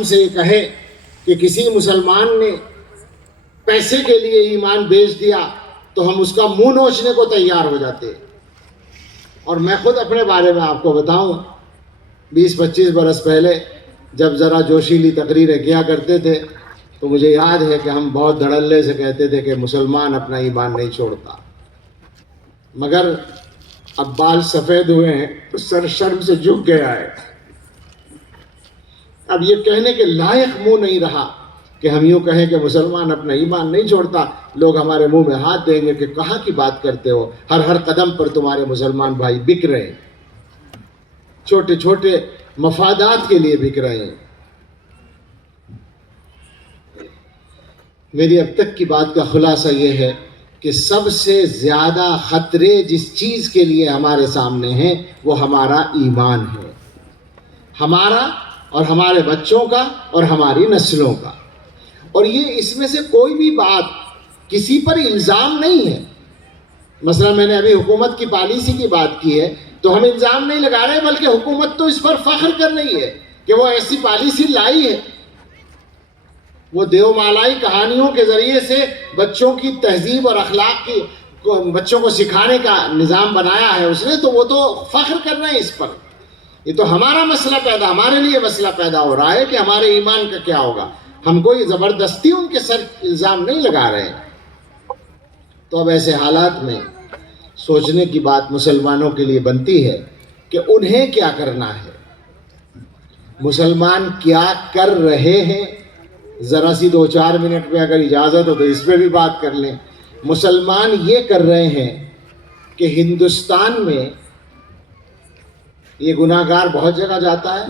ہم سے یہ کہے کہ کسی مسلمان نے پیسے کے لیے ایمان بیچ دیا تو ہم اس کا منہ نوچنے کو تیار ہو جاتے. اور میں خود اپنے بارے میں آپ کو بتاؤں, 20-25 برس پہلے جب ذرا جوشیلی تقریریں کیا کرتے تھے تو مجھے یاد ہے کہ ہم بہت دھڑلے سے کہتے تھے کہ مسلمان اپنا ایمان نہیں چھوڑتا. مگر اب بال سفید ہوئے ہیں تو سر شرم سے جھک گیا ہے. اب یہ کہنے کے لائق منہ نہیں رہا کہ ہم یوں کہیں کہ مسلمان اپنا ایمان نہیں چھوڑتا. لوگ ہمارے منہ میں ہاتھ دیں گے کہ کہاں کی بات کرتے ہو, ہر قدم پر تمہارے مسلمان بھائی بک رہے ہیں, چھوٹے چھوٹے مفادات کے لیے بک رہے ہیں. میری اب تک کی بات کا خلاصہ یہ ہے کہ سب سے زیادہ خطرے جس چیز کے لیے ہمارے سامنے ہیں وہ ہمارا ایمان ہے, ہمارا اور ہمارے بچوں کا اور ہماری نسلوں کا. اور یہ اس میں سے کوئی بھی بات کسی پر الزام نہیں ہے. مثلا میں نے ابھی حکومت کی پالیسی کی بات کی ہے تو ہم الزام نہیں لگا رہے, بلکہ حکومت تو اس پر فخر کر رہی ہے کہ وہ ایسی پالیسی لائی ہے. وہ دیومالائی کہانیوں کے ذریعے سے بچوں کی تہذیب اور اخلاق کی بچوں کو سکھانے کا نظام بنایا ہے اس نے, تو وہ تو فخر کر رہے ہیں اس پر. یہ تو ہمارا مسئلہ ہمارے لیے مسئلہ پیدا ہو رہا ہے کہ ہمارے ایمان کا کیا ہوگا. ہم کوئی زبردستی ان کے سر الزام نہیں لگا رہے ہیں. تو اب ایسے حالات میں سوچنے کی بات مسلمانوں کے لیے بنتی ہے کہ انہیں کیا کرنا ہے. مسلمان کیا کر رہے ہیں, ذرا سی 2-4 منٹ میں اگر اجازت ہو تو اس پہ بھی بات کر لیں. مسلمان یہ کر رہے ہیں کہ ہندوستان میں یہ گناہ گار بہت جگہ جاتا ہے,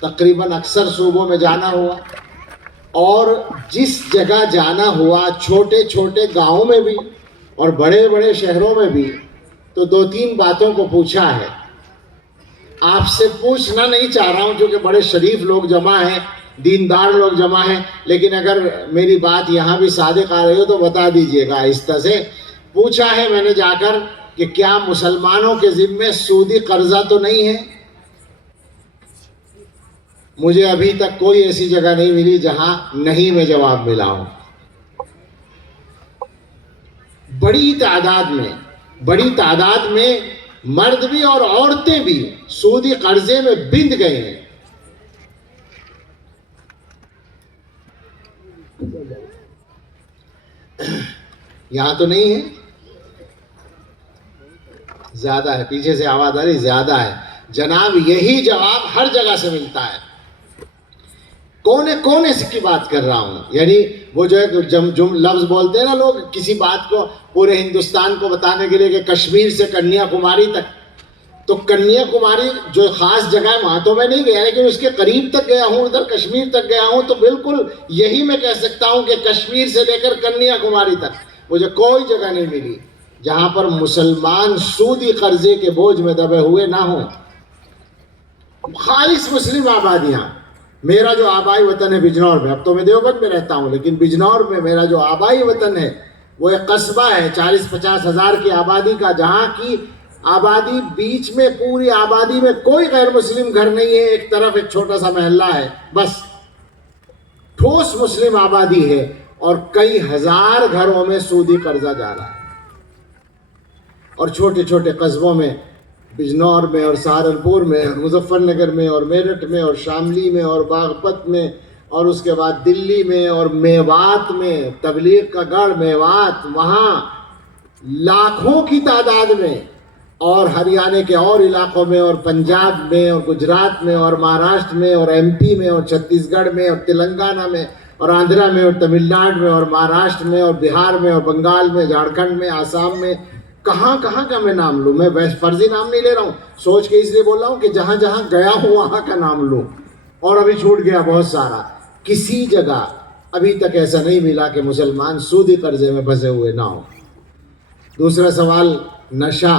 تقریباً اکثر صوبوں میں جانا ہوا, اور جس جگہ جانا ہوا چھوٹے چھوٹے گاؤں میں بھی اور بڑے بڑے شہروں میں بھی, تو 2-3 باتوں کو پوچھا ہے. آپ سے پوچھنا نہیں چاہ رہا ہوں کیونکہ بڑے شریف لوگ جمع ہیں, دیندار لوگ جمع ہیں, لیکن اگر میری بات یہاں بھی صادق آ رہی ہو تو بتا دیجئے گا آہستہ سے. پوچھا ہے میں نے جا کر کہ کیا مسلمانوں کے ذمے سودی قرضہ تو نہیں ہے. مجھے ابھی تک کوئی ایسی جگہ نہیں ملی جہاں نہیں میں جواب ملا ہوں. بڑی تعداد میں مرد بھی اور عورتیں بھی سودی قرضے میں بند گئے ہیں. یہاں تو نہیں ہے, زیادہ ہے, پیچھے سے آواز آ رہی, زیادہ ہے جناب. یہی جواب ہر جگہ سے ملتا ہے. کونے سے کی بات کر رہا ہوں, یعنی وہ جو ہے لفظ بولتے ہیں نا لوگ کسی بات کو پورے ہندوستان کو بتانے کے لیے کہ کشمیر سے کنیا کماری تک, تو کنیا کماری جو خاص جگہ ہے وہاں تو میں نہیں گیا, لیکن اس کے قریب تک گیا ہوں, ادھر کشمیر تک گیا ہوں, تو بالکل یہی میں کہہ سکتا ہوں کہ کشمیر سے لے کر کنیا کماری تک مجھے کوئی جگہ نہیں ملی جہاں پر مسلمان سودی قرضے کے بوجھ میں دبے ہوئے نہ ہوں. خالص مسلم آبادیاں. میرا جو آبائی وطن ہے بجنور میں, اب تو میں دیوبند میں رہتا ہوں, لیکن بجنور میں میرا جو آبائی وطن ہے وہ ایک قصبہ ہے 40-50 ہزار کی آبادی کا, جہاں کی آبادی بیچ میں پوری آبادی میں کوئی غیر مسلم گھر نہیں ہے, ایک طرف ایک چھوٹا سا محلہ ہے, بس ٹھوس مسلم آبادی ہے, اور کئی ہزار گھروں میں سودی قرضہ جا رہا ہے. اور چھوٹے چھوٹے قصبوں میں, بجنور میں اور سہارنپور میں اور مظفر نگر میں اور میرٹھ میں اور شاملی میں اور باغپت میں, اور اس کے بعد دلی میں اور میوات میں, تبلیغ کا گڑھ میوات, وہاں لاکھوں کی تعداد میں, اور ہریانہ کے اور علاقوں میں اور پنجاب میں اور گجرات میں اور مہاراشٹر میں اور ایم پی میں اور چھتیس گڑھ میں اور تلنگانہ میں اور آندھرا میں اور تمل ناڈو میں اور مہاراشٹر میں اور بہار میں اور بنگال میں, جھارکھنڈ میں, آسام میں, کہاں کا میں نام لوں. میں فرضی نام نہیں لے رہا ہوں, سوچ کے اس لیے بول رہا ہوں کہ جہاں جہاں گیا ہوں وہاں کا نام لوں, اور ابھی چھوٹ گیا بہت سارا. کسی جگہ ابھی تک ایسا نہیں ملا کہ مسلمان سودی قرضے میں پھنسے ہوئے نہ ہوں. دوسرا سوال, نشہ.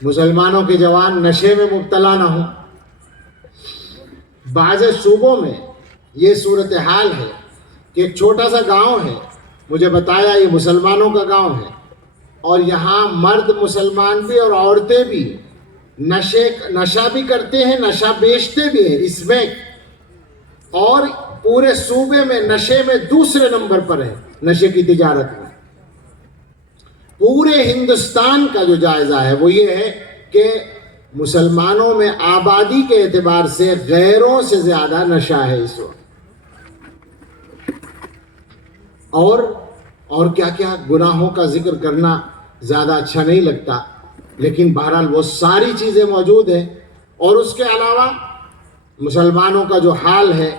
مسلمانوں کے جوان نشے میں مبتلا نہ ہوں. بعض صوبوں میں یہ صورتحال ہے کہ ایک چھوٹا سا گاؤں ہے, مجھے بتایا یہ مسلمانوں کا گاؤں ہے, اور یہاں مرد مسلمان بھی اور عورتیں بھی نشہ بھی کرتے ہیں, نشہ بیچتے بھی ہیں اس میں, اور پورے صوبے میں نشے میں دوسرے نمبر پر ہے, نشے کی تجارت میں. پورے ہندوستان کا جو جائزہ ہے وہ یہ ہے کہ مسلمانوں میں آبادی کے اعتبار سے غیروں سے زیادہ نشہ ہے اس وقت. اور کیا کیا گناہوں کا ذکر کرنا زیادہ اچھا نہیں لگتا, لیکن بہرحال وہ ساری چیزیں موجود ہیں. اور اس کے علاوہ مسلمانوں کا جو حال ہے,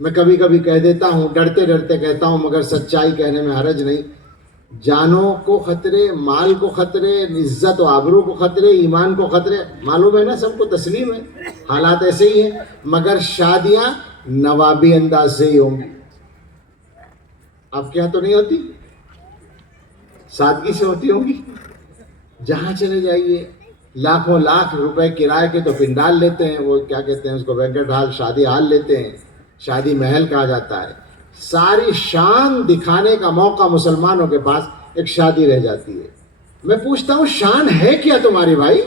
میں کبھی کبھی کہہ دیتا ہوں, ڈرتے ڈرتے کہتا ہوں مگر سچائی کہنے میں حرج نہیں, جانوں کو خطرے, مال کو خطرے, عزت و آبرو کو خطرے, ایمان کو خطرے. معلوم ہے نا, سب کو تسلیم ہے, حالات ایسے ہی ہیں, مگر شادیاں نوابی انداز سے ہی ہوں گی. آپ کے یہاں تو نہیں ہوتی, سادگی سے ہوتی ہوں گی. جہاں چلے جائیے لاکھوں لاکھ روپے کرائے کے تو پنڈال لیتے ہیں, وہ کیا کہتے ہیں اس کو, وینکٹ ہال, شادی ہال لیتے ہیں, شادی محل کہا جاتا ہے. ساری شان دکھانے کا موقع مسلمانوں کے پاس ایک شادی رہ جاتی ہے. میں پوچھتا ہوں شان ہے کیا تمہاری بھائی؟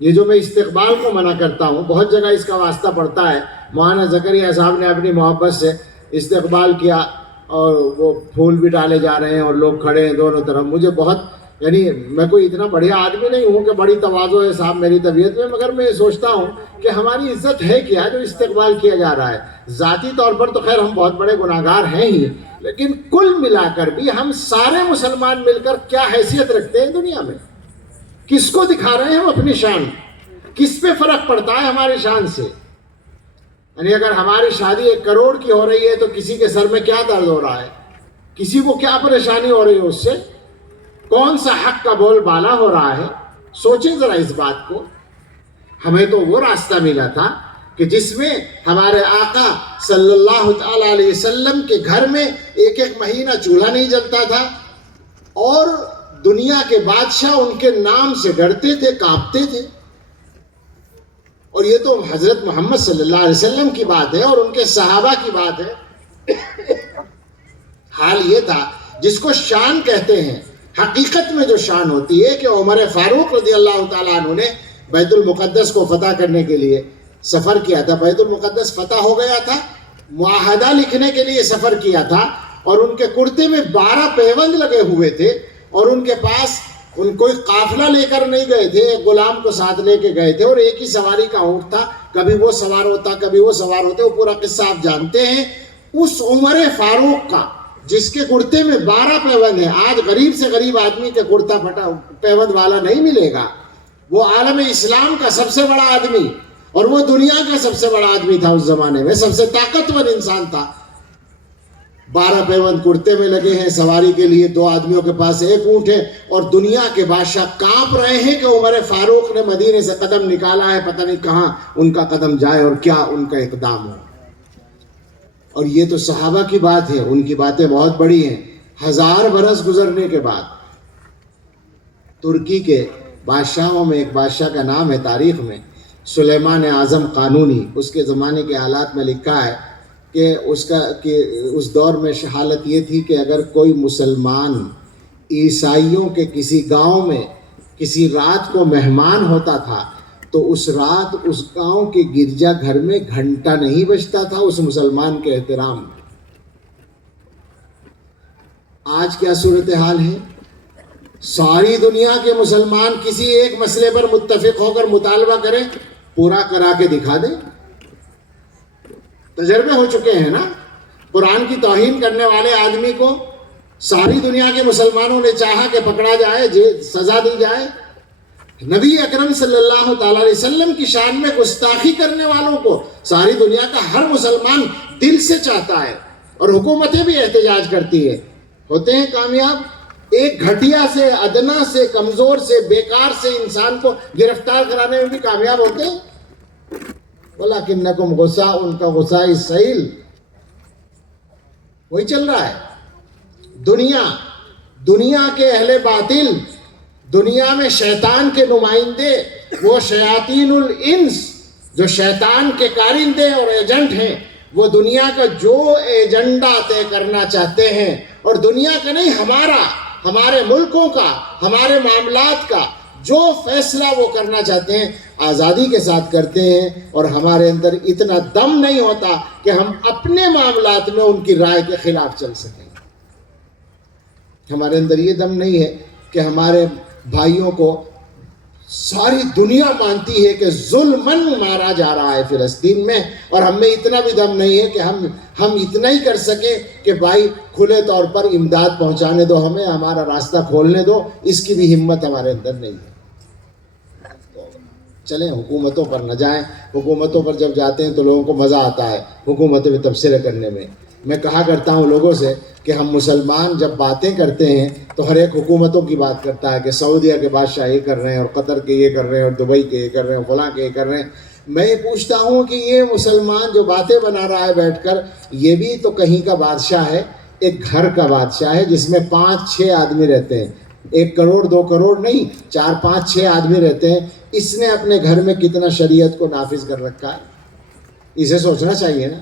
یہ جو میں استقبال کو منع کرتا ہوں, بہت جگہ اس کا واسطہ پڑتا ہے. مولانا زکریا صاحب نے اپنی محبت سے استقبال کیا اور وہ پھول بھی ڈالے جا رہے ہیں اور لوگ کھڑے ہیں دونوں طرف. مجھے بہت, یعنی میں کوئی اتنا بڑھیا آدمی نہیں ہوں کہ بڑی تواضع ہے صاحب میری طبیعت میں, مگر میں سوچتا ہوں کہ ہماری عزت ہے کیا جو استقبال کیا جا رہا ہے. ذاتی طور پر تو خیر ہم بہت بڑے گناہگار ہیں ہی, لیکن کل ملا کر بھی ہم سارے مسلمان مل کر کیا حیثیت رکھتے ہیں دنیا میں؟ کس کو دکھا رہے ہیں ہم اپنی شان؟ کس پہ فرق پڑتا ہے ہماری شان سے؟ یعنی اگر ہماری شادی 1 کروڑ کی ہو رہی ہے تو کسی کے سر میں کیا درد ہو رہا ہے, کسی کو کیا پریشانی ہو رہی ہے اس سے, کون سا حق کا بول بالا ہو رہا ہے؟ سوچیں ذرا اس بات کو. ہمیں تو وہ راستہ ملا تھا کہ جس میں ہمارے آقا صلی اللہ تعالی علیہ وسلم کے گھر میں 1 مہینہ چولہا نہیں جلتا تھا, اور دنیا کے بادشاہ ان کے نام سے ڈرتے تھے, کانپتے تھے. اور یہ تو حضرت محمد صلی اللہ علیہ وسلم کی بات ہے اور ان کے صحابہ کی بات ہے. حال یہ تھا جس کو شان کہتے ہیں. حقیقت میں جو شان ہوتی ہے کہ عمر فاروق رضی اللہ تعالیٰ عنہ نے بیت المقدس کو فتح کرنے کے لیے سفر کیا تھا. بیت المقدس فتح ہو گیا تھا, معاہدہ لکھنے کے لیے سفر کیا تھا, اور ان کے کرتے میں 12 پیوند لگے ہوئے تھے, اور ان کے پاس ان کوئی قافلہ لے کر نہیں گئے تھے, ایک غلام کو ساتھ لے کے گئے تھے, اور ایک ہی سواری کا اونٹ تھا, کبھی وہ سوار ہوتا کبھی وہ سوار ہوتے. وہ پورا قصہ آپ جانتے ہیں. اس عمر فاروق کا جس کے کرتے میں 12 پیوند ہیں, آج غریب سے غریب آدمی کے کرتا پھٹا پیوند والا نہیں ملے گا. وہ عالم اسلام کا سب سے بڑا آدمی, اور وہ دنیا کا سب سے بڑا آدمی تھا اس زمانے میں, سب سے طاقتور انسان تھا. 12 پیوند کرتے میں لگے ہیں سواری کے لیے, 2 آدمیوں کے پاس 1 اونٹ ہے, اور دنیا کے بادشاہ کانپ رہے ہیں کہ عمر فاروق نے مدینے سے قدم نکالا ہے, پتہ نہیں کہاں ان کا قدم جائے اور کیا ان کا اقدام ہو. اور یہ تو صحابہ کی بات ہے, ان کی باتیں بہت بڑی ہیں. 1000 برس گزرنے کے بعد ترکی کے بادشاہوں میں ایک بادشاہ کا نام ہے تاریخ میں, سلیمان اعظم قانونی. اس کے زمانے کے حالات میں لکھا ہے کہ اس دور میں حالت یہ تھی کہ اگر کوئی مسلمان عیسائیوں کے کسی گاؤں میں کسی رات کو مہمان ہوتا تھا تو اس رات اس گاؤں کے گرجا گھر میں گھنٹہ نہیں بجتا تھا اس مسلمان کے احترام میں. آج کیا صورتحال ہے؟ ساری دنیا کے مسلمان کسی ایک مسئلے پر متفق ہو کر مطالبہ کریں, پورا کرا کے دکھا دیں. تجربے ہو چکے ہیں نا. قرآن کی توہین کرنے والے آدمی کو ساری دنیا کے مسلمانوں نے چاہا کہ پکڑا جائے, سزا دی جائے. نبی اکرم صلی اللہ تعالی علیہ وسلم کی شان میں گستاخی کرنے والوں کو ساری دنیا کا ہر مسلمان دل سے چاہتا ہے, اور حکومتیں بھی احتجاج کرتی ہے. ہوتے ہیں کامیاب. ایک گھٹیا سے, ادنا سے, کمزور سے, بیکار سے انسان کو گرفتار کرانے میں بھی کامیاب ہوتے ہیں. وَلَكِنَّكُمْ غُسَاءٌ كَغُسَاءِ السَّيْلِ, وہی چل رہا ہے. دنیا کے اہل باطل, دنیا میں شیطان کے نمائندے, وہ شیاطین الانس جو شیطان کے کارندے اور ایجنٹ ہیں, وہ دنیا کا جو ایجنڈا طے کرنا چاہتے ہیں, اور دنیا کا نہیں ہمارے ملکوں کا, ہمارے معاملات کا جو فیصلہ وہ کرنا چاہتے ہیں آزادی کے ساتھ کرتے ہیں، اور ہمارے اندر اتنا دم نہیں ہوتا کہ ہم اپنے معاملات میں ان کی رائے کے خلاف چل سکیں۔ ہمارے اندر یہ دم نہیں ہے کہ ہمارے بھائیوں کو ساری دنیا مانتی ہے کہ ظلماً مارا جا رہا ہے فلسطین میں، اور ہم میں اتنا بھی دم نہیں ہے کہ ہم اتنا ہی کر سکیں کہ بھائی کھلے طور پر امداد پہنچانے دو، ہمیں ہمارا راستہ کھولنے دو، اس کی بھی ہمت ہمارے اندر نہیں ہے۔ چلیں حکومتوں پر نہ جائیں، حکومتوں پر جب جاتے ہیں تو لوگوں کو مزہ آتا ہے حکومتوں پہ تبصرے کرنے میں۔ میں کہا کرتا ہوں لوگوں سے کہ ہم مسلمان جب باتیں کرتے ہیں تو ہر ایک حکومتوں کی بات کرتا ہے کہ سعودیہ کے بادشاہ یہ کر رہے ہیں، اور قطر کے یہ کر رہے ہیں، اور دبئی کے یہ کر رہے ہیں، فلاں کے یہ کر رہے ہیں۔ میں یہ پوچھتا ہوں کہ یہ مسلمان جو باتیں بنا رہا ہے بیٹھ کر، یہ بھی تو کہیں کا بادشاہ ہے، ایک گھر کا بادشاہ ہے جس میں 5-6 آدمی رہتے ہیں، 1 کروڑ 2 کروڑ نہیں، 4-5-6 آدمی رہتے ہیں۔ اس نے اپنے گھر میں کتنا شریعت کو نافذ کر رکھا ہے، اسے سوچنا چاہیے نا۔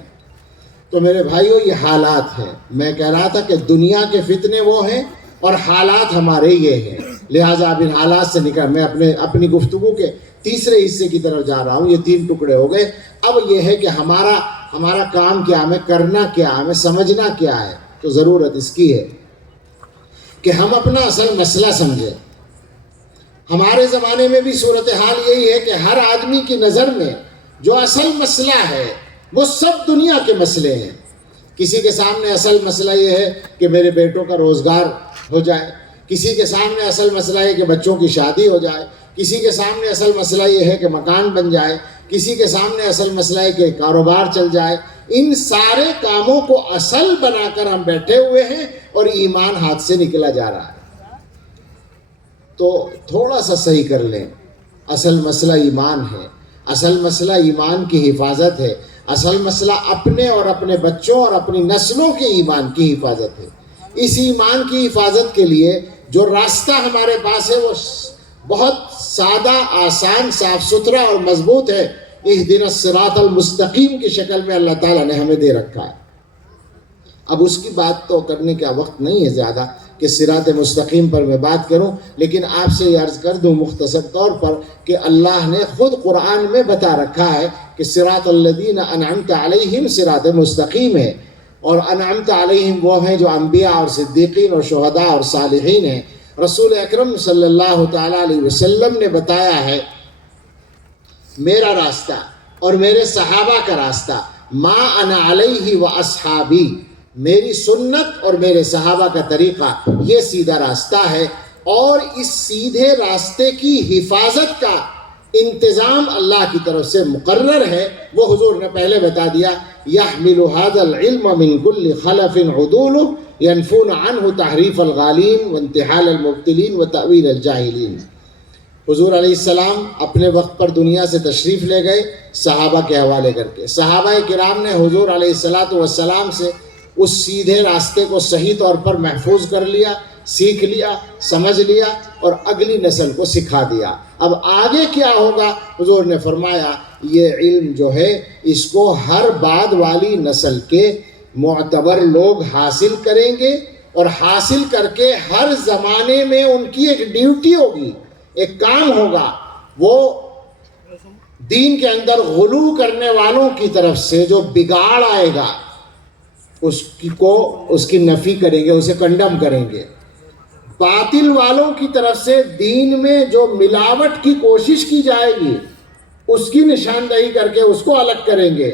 تو میرے بھائیو یہ حالات ہیں، میں کہہ رہا تھا کہ دنیا کے فتنے وہ ہیں اور حالات ہمارے یہ ہیں، لہٰذا اب ان حالات سے نکل میں اپنی گفتگو کے تیسرے حصے کی طرف جا رہا ہوں۔ یہ 3 ٹکڑے ہو گئے، اب یہ ہے کہ ہمارا کام کیا، ہمیں کرنا کیا، ہمیں سمجھنا کیا ہے۔ تو ضرورت اس کی ہے کہ ہم اپنا اصل مسئلہ سمجھیں۔ ہمارے زمانے میں بھی صورتحال یہی ہے کہ ہر آدمی کی نظر میں جو اصل مسئلہ ہے وہ سب دنیا کے مسئلے ہیں۔ کسی کے سامنے اصل مسئلہ یہ ہے کہ میرے بیٹوں کا روزگار ہو جائے، کسی کے سامنے اصل مسئلہ ہے کہ بچوں کی شادی ہو جائے، کسی کے سامنے اصل مسئلہ یہ ہے کہ مکان بن جائے، کسی کے سامنے اصل مسئلہ ہے کہ کاروبار چل جائے۔ ان سارے کاموں کو اصل بنا کر ہم بیٹھے ہوئے ہیں اور ایمان ہاتھ سے نکلا جا رہا ہے۔ تو تھوڑا سا صحیح کر لیں، اصل مسئلہ ایمان ہے، اصل مسئلہ ایمان کی حفاظت ہے، اصل مسئلہ اپنے اور اپنے بچوں اور اپنی نسلوں کے ایمان کی حفاظت ہے۔ اس ایمان کی حفاظت کے لیے جو راستہ ہمارے پاس ہے وہ بہت سادہ، آسان، صاف ستھرا اور مضبوط ہے۔ اہدنا الصراط المستقیم کی شکل میں اللہ تعالیٰ نے ہمیں دے رکھا ہے۔ اب اس کی بات تو کرنے کا وقت نہیں ہے زیادہ کہ صراط مستقیم پر میں بات کروں، لیکن آپ سے یہ عرض کر دوں مختصر طور پر کہ اللہ نے خود قرآن میں بتا رکھا ہے کہ صراط الذین انعمت علیہم صراط مستقیم ہے، اور انعمت علیہم وہ ہیں جو انبیاء اور صدیقین اور شہداء اور صالحین ہیں۔ رسول اکرم صلی اللہ تعالیٰ علیہ وسلم نے بتایا ہے میرا راستہ اور میرے صحابہ کا راستہ، ما انا علیہ و اصحابی، میری سنت اور میرے صحابہ کا طریقہ یہ سیدھا راستہ ہے، اور اس سیدھے راستے کی حفاظت کا انتظام اللہ کی طرف سے مقرر ہے۔ وہ حضور نے پہلے بتا دیا، یحمل هذا العلم من كل خلف عدول ينفون عنه تحریف الغالین وانتحال المبتلین وتأویل الجاہلین۔ حضور علیہ السلام اپنے وقت پر دنیا سے تشریف لے گئے صحابہ کے حوالے کر کے۔ صحابہ کرام نے حضور علیہ السلام سے اس سیدھے راستے کو صحیح طور پر محفوظ کر لیا، سیکھ لیا، سمجھ لیا اور اگلی نسل کو سکھا دیا۔ اب آگے کیا ہوگا؟ حضور نے فرمایا یہ علم جو ہے اس کو ہر بعد والی نسل کے معتبر لوگ حاصل کریں گے، اور حاصل کر کے ہر زمانے میں ان کی ایک ڈیوٹی ہوگی، ایک کام ہوگا، وہ دین کے اندر غلو کرنے والوں کی طرف سے جو بگاڑ آئے گا اس کی نفی کریں گے، اسے کنڈم کریں گے۔ باطل والوں کی طرف سے دین میں جو ملاوٹ کی کوشش کی جائے گی اس کی نشاندہی کر کے اس کو الگ کریں گے۔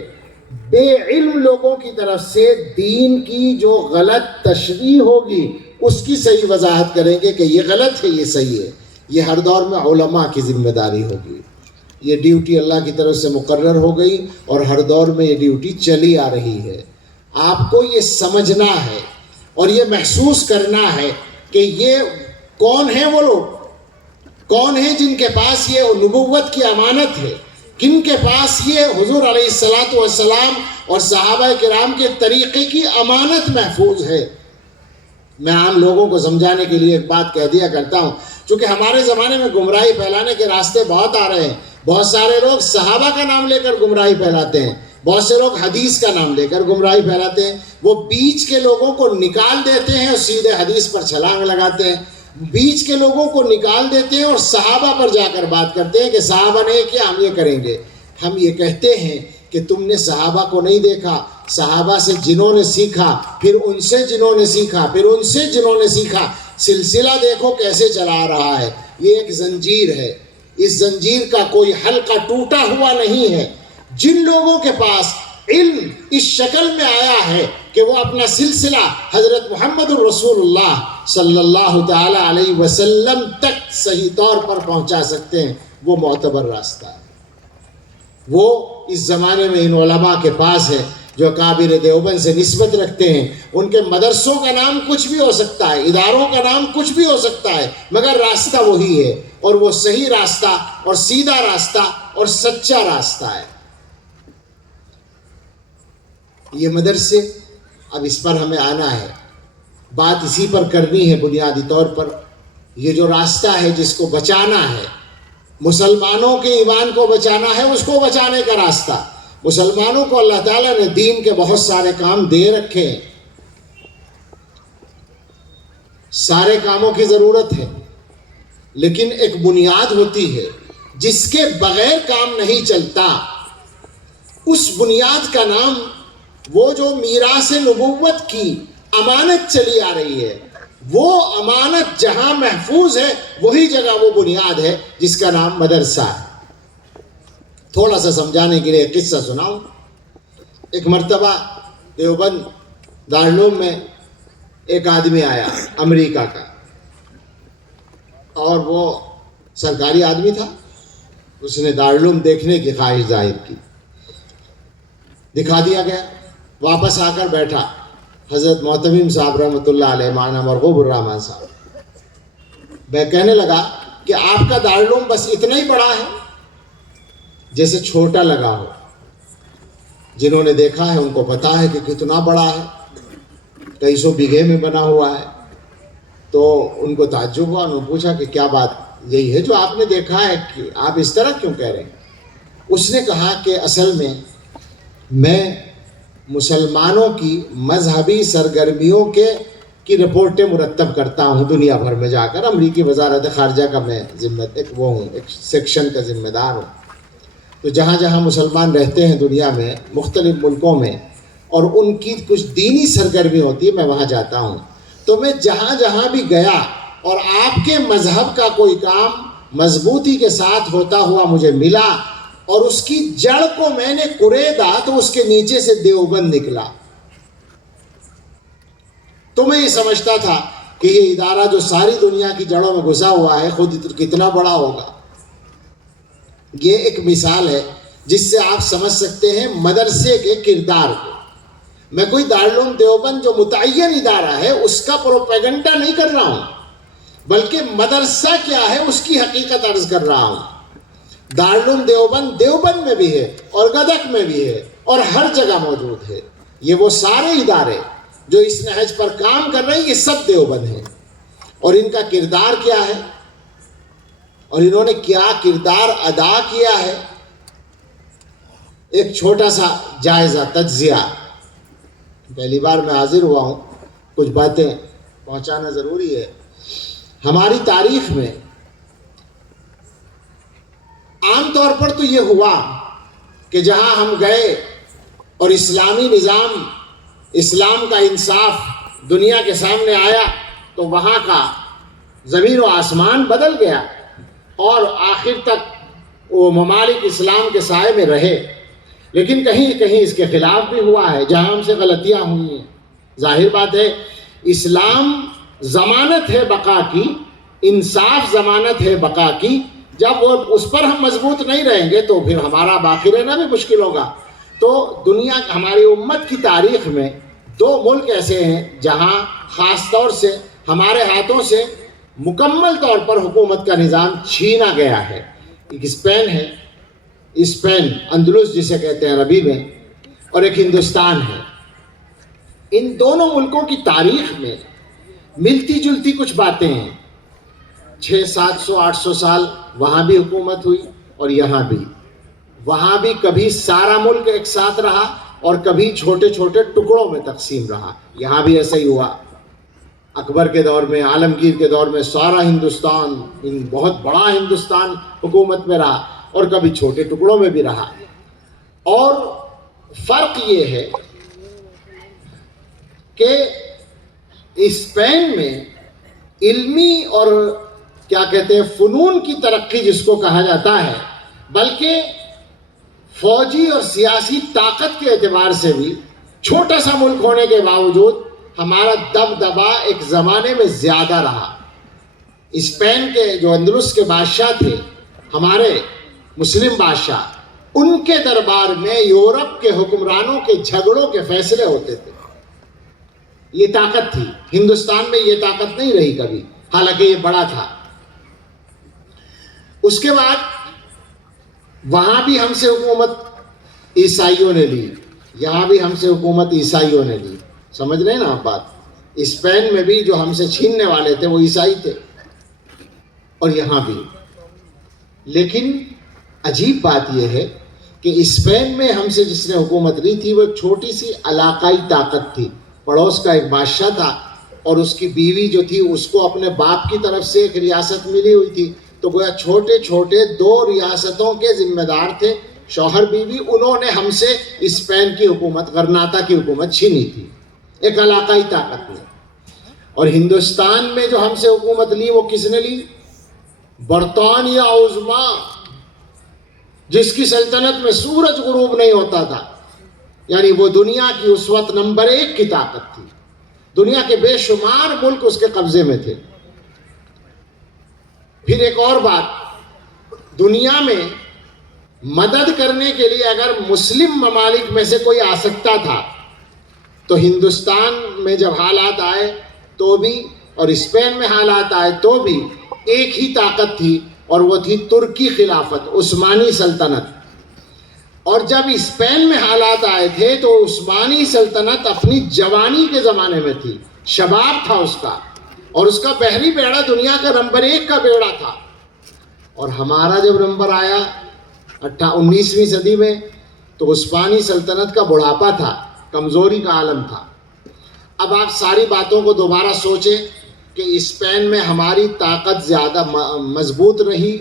بے علم لوگوں کی طرف سے دین کی جو غلط تشریح ہوگی اس کی صحیح وضاحت کریں گے کہ یہ غلط ہے، یہ صحیح ہے۔ یہ ہر دور میں علماء کی ذمہ داری ہوگی۔ یہ ڈیوٹی اللہ کی طرف سے مقرر ہو گئی اور ہر دور میں یہ ڈیوٹی چلی آ رہی ہے۔ آپ کو یہ سمجھنا ہے اور یہ محسوس کرنا ہے کہ یہ کون ہیں، وہ لوگ کون ہیں جن کے پاس یہ نبوت کی امانت ہے، کن کے پاس یہ حضور علیہ السلام اور صحابہ کرام کے طریقے کی امانت محفوظ ہے۔ میں عام لوگوں کو سمجھانے کے لیے ایک بات کہہ دیا کرتا ہوں، چونکہ ہمارے زمانے میں گمراہی پھیلانے کے راستے بہت آ رہے ہیں۔ بہت سارے لوگ صحابہ کا نام لے کر گمراہی پھیلاتے ہیں، بہت سے لوگ حدیث کا نام لے کر گمراہی پھیلاتے ہیں۔ وہ بیچ کے لوگوں کو نکال دیتے ہیں اور سیدھے حدیث پر چھلانگ لگاتے ہیں۔ بیچ کے لوگوں کو نکال دیتے ہیں اور صحابہ پر جا کر بات کرتے ہیں کہ صحابہ نے کیا ہم یہ کریں گے. ہم یہ کہتے ہیں کہ تم نے صحابہ کو نہیں دیکھا, صحابہ سے جنہوں نے سیکھا, پھر ان سے جنہوں نے سیکھا, پھر ان سے جنہوں نے سیکھا, سلسلہ دیکھو کیسے چلا رہا ہے. یہ ایک زنجیر ہے, اس زنجیر کا کوئی حلقہ ٹوٹا ہوا نہیں ہے. جن لوگوں کے پاس علم اس شکل میں آیا ہے کہ وہ اپنا سلسلہ حضرت محمد الرسول اللہ صلی اللہ تعالی علیہ وسلم تک صحیح طور پر پہنچا سکتے ہیں, وہ معتبر راستہ ہے. وہ اس زمانے میں ان علماء کے پاس ہے جو اکابر دیوبند سے نسبت رکھتے ہیں. ان کے مدرسوں کا نام کچھ بھی ہو سکتا ہے, اداروں کا نام کچھ بھی ہو سکتا ہے, مگر راستہ وہی ہے, اور وہ صحیح راستہ اور سیدھا راستہ اور سچا راستہ ہے. یہ مدرسے, اب اس پر ہمیں آنا ہے, بات اسی پر کرنی ہے بنیادی طور پر. یہ جو راستہ ہے جس کو بچانا ہے, مسلمانوں کے ایمان کو بچانا ہے, اس کو بچانے کا راستہ. مسلمانوں کو اللہ تعالیٰ نے دین کے بہت سارے کام دے رکھے ہیں, سارے کاموں کی ضرورت ہے, لیکن ایک بنیاد ہوتی ہے جس کے بغیر کام نہیں چلتا. اس بنیاد کا نام وہ جو میراث نبوت کی امانت چلی آ رہی ہے, وہ امانت جہاں محفوظ ہے وہی جگہ وہ بنیاد ہے جس کا نام مدرسہ ہے. تھوڑا سا سمجھانے کے لیے قصہ سناؤں. ایک مرتبہ دیوبند دارالعلوم میں ایک آدمی آیا امریکہ کا, اور وہ سرکاری آدمی تھا. اس نے دارالعلوم دیکھنے کی خواہش ظاہر کی, دکھا دیا گیا. واپس آ کر بیٹھا حضرت معتمم صاحب رحمۃ اللہ علیہ, مولانا مرغوب الرحمان صاحب. میں کہنے لگا کہ آپ کا دارالعلوم بس اتنا ہی بڑا ہے جیسے چھوٹا لگا ہو. جنہوں نے دیکھا ہے ان کو پتا ہے کہ کتنا بڑا ہے, کئی سو بیگھے میں بنا ہوا ہے. تو ان کو تعجب ہوا, انہوں نے پوچھا کہ کیا بات یہی ہے جو آپ نے دیکھا ہے, کہ آپ اس طرح کیوں کہہ رہے ہیں؟ اس نے کہا کہ اصل میں مسلمانوں کی مذہبی سرگرمیوں کی رپورٹیں مرتب کرتا ہوں دنیا بھر میں جا کر. امریکی وزارت خارجہ کا میں ایک سیکشن کا ذمہ دار ہوں. تو جہاں جہاں مسلمان رہتے ہیں دنیا میں مختلف ملکوں میں, اور ان کی کچھ دینی سرگرمی ہوتی ہے, میں وہاں جاتا ہوں. تو میں جہاں جہاں بھی گیا اور آپ کے مذہب کا کوئی کام مضبوطی کے ساتھ ہوتا ہوا مجھے ملا, اور اس کی جڑ کو میں نے کریدا تو اس کے نیچے سے دیوبند نکلا. تو میں یہ سمجھتا تھا کہ یہ ادارہ جو ساری دنیا کی جڑوں میں گھسا ہوا ہے خود کتنا بڑا ہوگا. یہ ایک مثال ہے جس سے آپ سمجھ سکتے ہیں مدرسے کے کردار کو. میں کوئی دارالعلوم دیوبند جو متعین ادارہ ہے اس کا پروپیگنڈا نہیں کر رہا ہوں, بلکہ مدرسہ کیا ہے اس کی حقیقت عرض کر رہا ہوں. دارالعلوم دیوبند میں بھی ہے, اور گدک میں بھی ہے, اور ہر جگہ موجود ہے. یہ وہ سارے ادارے جو اس نہج پر کام کر رہے ہیں یہ سب دیوبند ہیں. اور ان کا کردار کیا ہے, اور انہوں نے کیا کردار ادا کیا ہے, ایک چھوٹا سا جائزہ تجزیہ. پہلی بار میں حاضر ہوا ہوں, کچھ باتیں پہنچانا ضروری ہے. ہماری تاریخ میں عام طور پر تو یہ ہوا کہ جہاں ہم گئے اور اسلامی نظام, اسلام کا انصاف دنیا کے سامنے آیا تو وہاں کا زمین و آسمان بدل گیا, اور آخر تک وہ ممالک اسلام کے سائے میں رہے. لیکن کہیں کہیں اس کے خلاف بھی ہوا ہے, جہاں ہم سے غلطیاں ہوئی ہیں. ظاہر بات ہے اسلام ضمانت ہے بقا کی, انصاف ضمانت ہے بقا کی. جب وہ اس پر ہم مضبوط نہیں رہیں گے تو پھر ہمارا باقی رہنا بھی مشکل ہوگا. تو دنیا ہماری امت کی تاریخ میں 2 ملک ایسے ہیں جہاں خاص طور سے ہمارے ہاتھوں سے مکمل طور پر حکومت کا نظام چھینا گیا ہے. ایک اسپین ہے, اسپین اندلس جسے کہتے ہیں عربی میں, اور ایک ہندوستان ہے. ان دونوں ملکوں کی تاریخ میں ملتی جلتی کچھ باتیں ہیں. 600-700-800 سال وہاں بھی حکومت ہوئی اور یہاں بھی. وہاں بھی کبھی سارا ملک ایک ساتھ رہا اور کبھی چھوٹے چھوٹے ٹکڑوں میں تقسیم رہا. یہاں بھی ایسا ہی ہوا. اکبر کے دور میں، عالمگیر کے دور میں سارا ہندوستان، بہت بڑا ہندوستان حکومت میں رہا، اور کبھی چھوٹے ٹکڑوں میں بھی رہا. اور فرق یہ ہے کہ اسپین میں علمی اور کیا کہتے ہیں فنون کی ترقی جس کو کہا جاتا ہے، بلکہ فوجی اور سیاسی طاقت کے اعتبار سے بھی چھوٹا سا ملک ہونے کے باوجود ہمارا دبدبا ایک زمانے میں زیادہ رہا. اسپین کے جو اندلس کے بادشاہ تھے، ہمارے مسلم بادشاہ، ان کے دربار میں یورپ کے حکمرانوں کے جھگڑوں کے فیصلے ہوتے تھے. یہ طاقت تھی. ہندوستان میں یہ طاقت نہیں رہی کبھی، حالانکہ یہ بڑا تھا. اس کے بعد وہاں بھی ہم سے حکومت عیسائیوں نے لی، یہاں بھی ہم سے حکومت عیسائیوں نے لی. سمجھ رہے ہیں نا آپ بات؟ اسپین میں بھی جو ہم سے چھیننے والے تھے وہ عیسائی تھے، اور یہاں بھی. لیکن عجیب بات یہ ہے کہ اسپین میں ہم سے جس نے حکومت لی تھی وہ ایک چھوٹی سی علاقائی طاقت تھی. پڑوس کا ایک بادشاہ تھا، اور اس کی بیوی جو تھی اس کو اپنے باپ کی طرف سے ایک ریاست ملی ہوئی تھی. تو گویا چھوٹے چھوٹے 2 ریاستوں کے ذمہ دار تھے، شوہر بیوی. انہوں نے ہم سے اسپین کی حکومت، غرناطہ کی حکومت چھینی تھی ایک علاقائی طاقت نے. اور ہندوستان میں جو ہم سے حکومت لی وہ کس نے لی؟ برطانیہ عظمیٰ، جس کی سلطنت میں سورج غروب نہیں ہوتا تھا. یعنی وہ دنیا کی اس وقت نمبر 1 کی طاقت تھی. دنیا کے بے شمار ملک اس کے قبضے میں تھے. پھر ایک اور بات، دنیا میں مدد کرنے کے لیے اگر مسلم ممالک میں سے کوئی آ سکتا تھا تو ہندوستان میں جب حالات آئے تو بھی، اور اسپین میں حالات آئے تو بھی، ایک ہی طاقت تھی، اور وہ تھی ترکی خلافت، عثمانی سلطنت. اور جب اسپین میں حالات آئے تھے تو عثمانی سلطنت اپنی جوانی کے زمانے میں تھی، شباب تھا اس کا، اور اس کا بحری بیڑا دنیا کا نمبر 1 کا بیڑا تھا. اور ہمارا جب نمبر آیا 19ویں صدی میں تو عثمانی سلطنت کا بڑھاپا تھا، کمزوری کا عالم تھا. اب آپ ساری باتوں کو دوبارہ سوچیں کہ اسپین میں ہماری طاقت زیادہ مضبوط رہی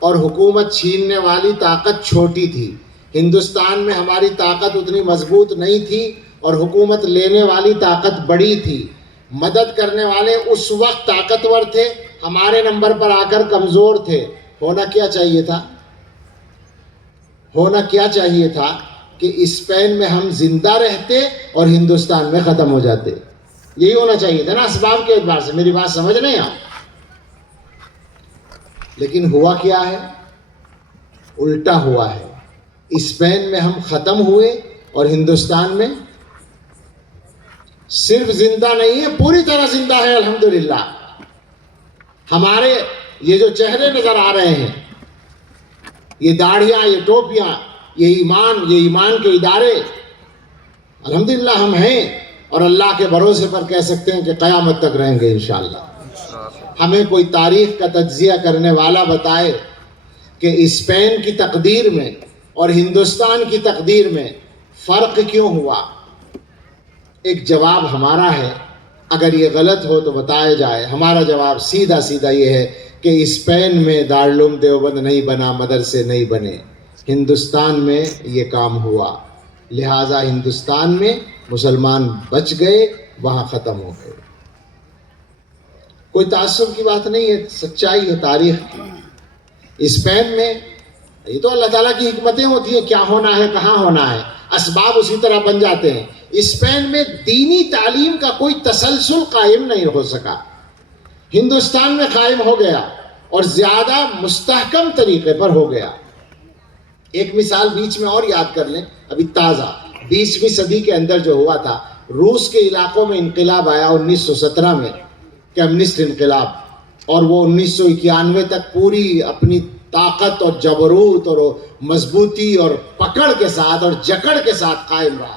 اور حکومت چھیننے والی طاقت چھوٹی تھی. ہندوستان میں ہماری طاقت اتنی مضبوط نہیں تھی اور حکومت لینے والی طاقت بڑی تھی. مدد کرنے والے اس وقت طاقتور تھے، ہمارے نمبر پر آ کر کمزور تھے. ہونا کیا چاہیے تھا؟ ہونا کیا چاہیے تھا کہ اسپین میں ہم زندہ رہتے اور ہندوستان میں ختم ہو جاتے. یہی ہونا چاہیے تھا نا اسباب کے اعتبار سے. میری بات سمجھ نہیں آپ؟ لیکن ہوا کیا ہے؟ الٹا ہوا ہے. اسپین میں ہم ختم ہوئے اور ہندوستان میں صرف زندہ نہیں ہے، پوری طرح زندہ ہے الحمدللہ. ہمارے یہ جو چہرے نظر آ رہے ہیں، یہ داڑھیاں، یہ ٹوپیاں، یہ ایمان کے ادارے، الحمدللہ ہم ہیں، اور اللہ کے بھروسے پر کہہ سکتے ہیں کہ قیامت تک رہیں گے انشاءاللہ. ہمیں کوئی تاریخ کا تجزیہ کرنے والا بتائے کہ اسپین کی تقدیر میں اور ہندوستان کی تقدیر میں فرق کیوں ہوا. ایک جواب ہمارا ہے، اگر یہ غلط ہو تو بتایا جائے. ہمارا جواب سیدھا سیدھا یہ ہے کہ اسپین میں دارالعلوم دیوبند نہیں بنا، مدرسے نہیں بنے. ہندوستان میں یہ کام ہوا، لہٰذا ہندوستان میں مسلمان بچ گئے، وہاں ختم ہو گئے. کوئی تعصب کی بات نہیں ہے، سچائی ہے تاریخ کی. اسپین میں یہ تو اللہ تعالیٰ کی حکمتیں ہوتی ہیں، کیا ہونا ہے، کہاں ہونا ہے، اسباب اسی طرح بن جاتے ہیں. اسپین میں دینی تعلیم کا کوئی تسلسل قائم نہیں ہو سکا. ہندوستان میں قائم ہو گیا اور زیادہ مستحکم طریقے پر ہو گیا. ایک مثال بیچ میں اور یاد کر لیں، ابھی تازہ 20ویں صدی کے اندر جو ہوا تھا، روس کے علاقوں میں انقلاب آیا 1917 میں، کمیونسٹ انقلاب، اور وہ 1991 تک پوری اپنی طاقت اور جبروت اور مضبوطی اور پکڑ کے ساتھ اور جکڑ کے ساتھ قائم رہا.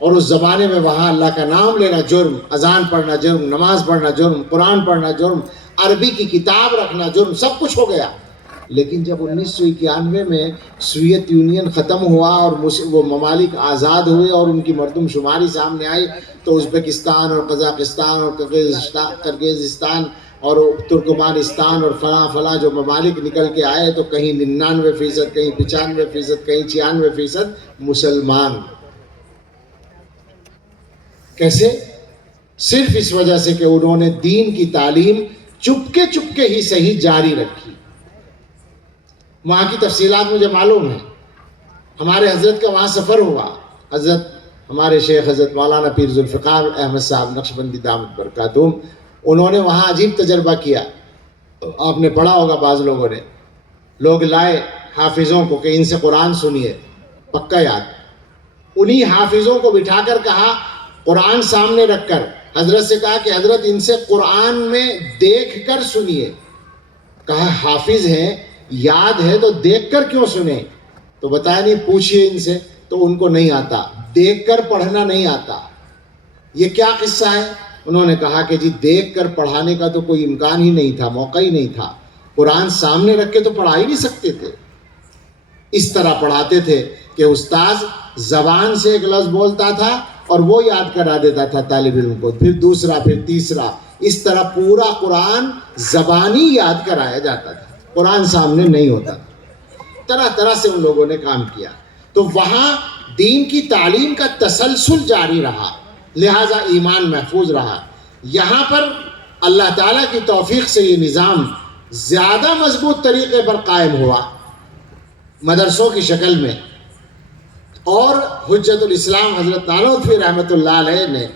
اور اس زمانے میں وہاں اللہ کا نام لینا جرم، اذان پڑھنا جرم، نماز پڑھنا جرم، قرآن پڑھنا جرم، عربی کی کتاب رکھنا جرم، سب کچھ ہو گیا. لیکن جب 1991 میں سوویت یونین ختم ہوا اور وہ ممالک آزاد ہوئے اور ان کی مردم شماری سامنے آئی تو ازبکستان اور قزاقستان اور کرغیزستان اور ترکمانستان اور فلاں فلاں جو ممالک نکل کے آئے تو کہیں 99%، کہیں 95%، کہیں 96% مسلمان. کیسے؟ صرف اس وجہ سے کہ انہوں نے دین کی تعلیم چپکے ہی صحیح جاری رکھی. وہاں کی تفصیلات مجھے معلوم ہیں. ہمارے حضرت کا وہاں سفر ہوا. حضرت ہمارے شیخ حضرت مولانا پیر ذوالفقار احمد صاحب نقشبندی دامت برکاتہم، انہوں نے وہاں عجیب تجربہ کیا. آپ نے پڑھا ہوگا، بعض لوگوں نے، لوگ لائے حافظوں کو کہ ان سے قرآن سنیے، پکا یاد. انہی حافظوں کو بٹھا کر کہا، قرآن سامنے رکھ کر حضرت سے کہا کہ حضرت ان سے قرآن میں دیکھ کر سنیے. کہا حافظ ہیں، یاد ہے تو دیکھ کر کیوں سنیں؟ تو بتایا نہیں، پوچھئے ان سے. تو ان کو نہیں آتا، دیکھ کر پڑھنا نہیں آتا. یہ کیا قصہ ہے؟ انہوں نے کہا کہ جی دیکھ کر پڑھانے کا تو کوئی امکان ہی نہیں تھا، موقع ہی نہیں تھا. قرآن سامنے رکھ کے تو پڑھا ہی نہیں سکتے تھے. اس طرح پڑھاتے تھے کہ استاذ زبان سے ایک لفظ بولتا تھا اور وہ یاد کرا دیتا تھا طالب علم کو، پھر دوسرا، پھر تیسرا. اس طرح پورا قرآن زبانی یاد کرایا جاتا تھا، قرآن سامنے نہیں ہوتا. طرح طرح سے ان لوگوں نے کام کیا. تو وہاں دین کی تعلیم کا تسلسل جاری رہا، لہٰذا ایمان محفوظ رہا. یہاں پر اللہ تعالیٰ کی توفیق سے یہ نظام زیادہ مضبوط طریقے پر قائم ہوا مدرسوں کی شکل میں. اور حجت الاسلام حضرت نانوتوی رحمۃ اللہ علیہ نے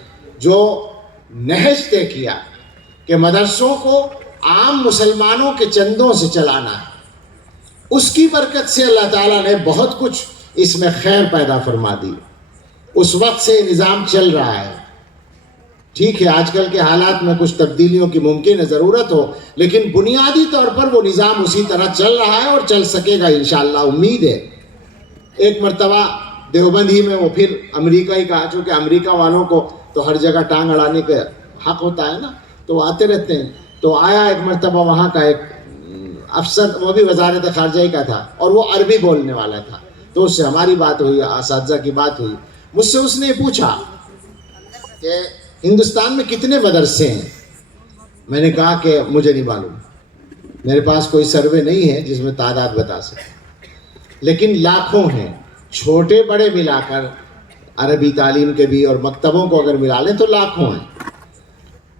جو نہج طے کیا کہ مدرسوں کو عام مسلمانوں کے چندوں سے چلانا ہے، اس کی برکت سے اللہ تعالیٰ نے بہت کچھ اس میں خیر پیدا فرما دی. اس وقت سے نظام چل رہا ہے. ٹھیک ہے، آج کل کے حالات میں کچھ تبدیلیوں کی ممکن ہے، ضرورت ہو، لیکن بنیادی طور پر وہ نظام اسی طرح چل رہا ہے اور چل سکے گا انشاءاللہ، امید ہے. ایک مرتبہ دیوبند ہی میں وہ پھر امریکہ ہی کہا، چونکہ امریکہ والوں کو تو ہر جگہ ٹانگ اڑانے کا حق ہوتا ہے نا، تو وہ آتے رہتے ہیں. تو آیا ایک مرتبہ وہاں کا ایک افسر، وہ بھی وزارت خارجہ کا تھا اور وہ عربی بولنے والا تھا. تو اس سے ہماری بات ہوئی، اساتذہ کی بات ہوئی. مجھ سے اس نے پوچھا کہ ہندوستان میں کتنے مدرسے ہیں؟ میں نے کہا کہ مجھے نہیں معلوم، میرے پاس کوئی سروے نہیں ہے جس میں تعداد بتا سکے، لیکن لاکھوں ہیں، چھوٹے بڑے ملا کر، عربی تعلیم کے بھی اور مکتبوں کو اگر ملا لیں تو لاکھوں ہیں.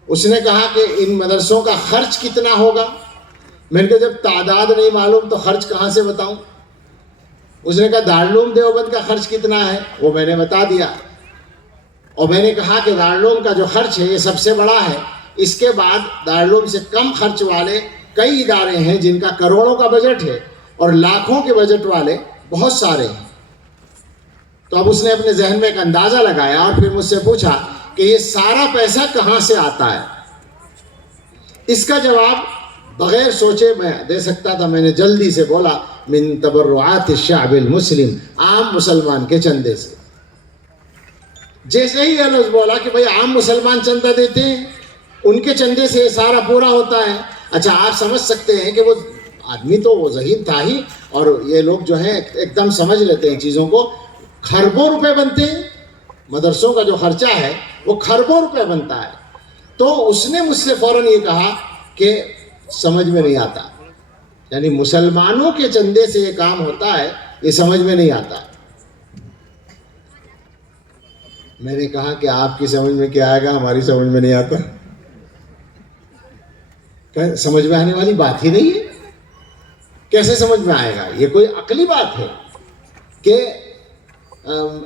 اس نے کہا کہ ان مدرسوں کا خرچ کتنا ہوگا؟ میں نے کہا جب تعداد نہیں معلوم تو خرچ کہاں سے بتاؤں؟ اس نے کہا دارالعلوم دیوبند کا خرچ کتنا ہے؟ وہ میں نے بتا دیا. اور میں نے کہا کہ دارالعلوم کا جو خرچ ہے یہ سب سے بڑا ہے. اس کے بعد دارالعلوم سے کم خرچ والے کئی ادارے ہیں جن کا کروڑوں کا بجٹ ہے، اور لاکھوں کے بجٹ والے بہت سارے ہیں. تو اب اس نے اپنے ذہن میں ایک اندازہ لگایا اور پھر مجھ سے پوچھا کہ یہ سارا پیسہ کہاں سے آتا ہے؟ اس کا جواب بغیر سوچے میں دے سکتا تھا. میں نے جلدی سے بولا، من تبرعات الشعب المسلم، عام مسلمان کے چندے سے. جیسے ہی یہ لفظ بولا کہ بھئی عام مسلمان چندہ دیتے ہیں، ان کے چندے سے یہ سارا پورا ہوتا ہے. اچھا، آپ سمجھ سکتے ہیں کہ وہ آدمی تو وہ ذہین تھا ہی، اور یہ لوگ جو ہیں ایک دم سمجھ لیتے ہیں چیزوں کو. کھربوں روپے بنتے ہیں، مدرسوں کا جو خرچہ ہے وہ کھربوں روپے بنتا ہے. تو اس نے مجھ سے فوراً یہ کہا کہ سمجھ میں نہیں آتا، یعنی مسلمانوں کے چندے سے یہ کام ہوتا ہے، یہ سمجھ میں نہیں آتا. میں نے کہا کہ آپ کی سمجھ میں کیا آئے گا، ہماری سمجھ میں نہیں آتا. سمجھ میں آنے والی بات ہی نہیں ہے. کیسے سمجھ میں آئے گا؟ یہ کوئی عقلی بات ہے کہ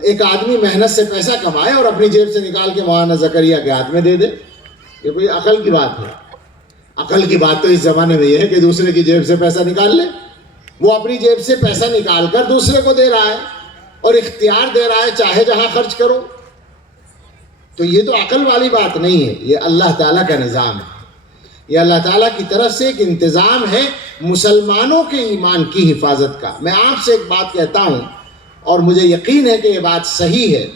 ایک آدمی محنت سے پیسہ کمائے اور اپنی جیب سے نکال کے مولانا زکریا کے ہاتھ میں دے دے؟ یہ کوئی عقل کی بات ہے؟ عقل کی بات تو اس زمانے میں یہ ہے کہ دوسرے کی جیب سے پیسہ نکال لے. وہ اپنی جیب سے پیسہ نکال کر دوسرے کو دے رہا ہے اور اختیار دے رہا ہے چاہے جہاں خرچ کرو. تو یہ تو عقل والی بات نہیں ہے، یہ اللہ تعالیٰ کا نظام ہے. یہ اللہ تعالیٰ کی طرف سے ایک انتظام ہے مسلمانوں کے ایمان کی حفاظت کا. میں آپ سے ایک بات کہتا ہوں اور مجھے یقین ہے کہ یہ بات صحیح ہے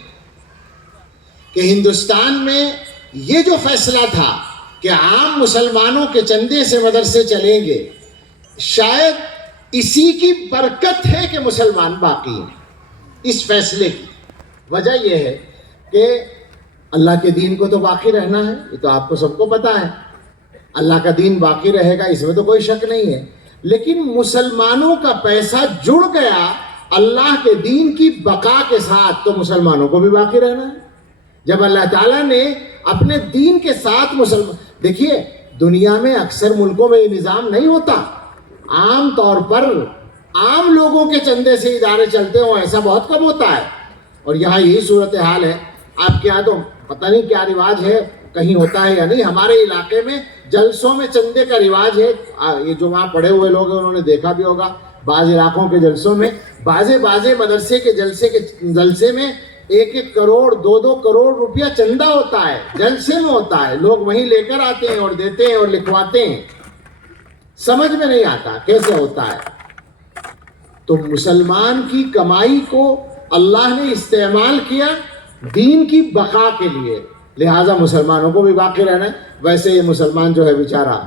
کہ ہندوستان میں یہ جو فیصلہ تھا کہ عام مسلمانوں کے چندے سے مدرسے چلیں گے، شاید اسی کی برکت ہے کہ مسلمان باقی ہیں. اس فیصلے کی وجہ یہ ہے کہ اللہ کے دین کو تو باقی رہنا ہے, یہ تو آپ کو سب کو پتا ہے. اللہ کا دین باقی رہے گا, اس میں تو کوئی شک نہیں ہے. لیکن مسلمانوں کا پیسہ جڑ گیا اللہ کے دین کی بقا کے ساتھ, تو مسلمانوں کو بھی باقی رہنا ہے. جب اللہ تعالیٰ نے اپنے دین کے ساتھ دیکھیے دنیا میں اکثر ملکوں میں یہ نظام نہیں ہوتا. عام طور پر عام لوگوں کے چندے سے ادارے چلتے ہوں ایسا بہت کم ہوتا ہے, اور یہاں یہی صورتحال ہے. آپ کے یہاں تو پتہ نہیں کیا رواج ہے, کہیں ہوتا ہے یا نہیں. ہمارے علاقے میں جلسوں میں چندے کا رواج ہے. یہ جو وہاں پڑھے ہوئے لوگ ہیں انہوں نے دیکھا بھی ہوگا, بعض علاقوں کے جلسوں میں بازے مدرسے کے جلسے میں 1-1 کروڑ 2-2 کروڑ روپیہ چندہ ہوتا ہے, جلسے میں ہوتا ہے. لوگ وہیں لے کر آتے ہیں اور دیتے ہیں اور لکھواتے ہیں. سمجھ میں نہیں آتا کیسے ہوتا ہے. تو مسلمان کی کمائی کو اللہ نے استعمال کیا دین کی بقا کے لیے, لہٰذا مسلمانوں کو بھی باقی رہنا ہے. ویسے یہ مسلمان جو ہے بیچارہ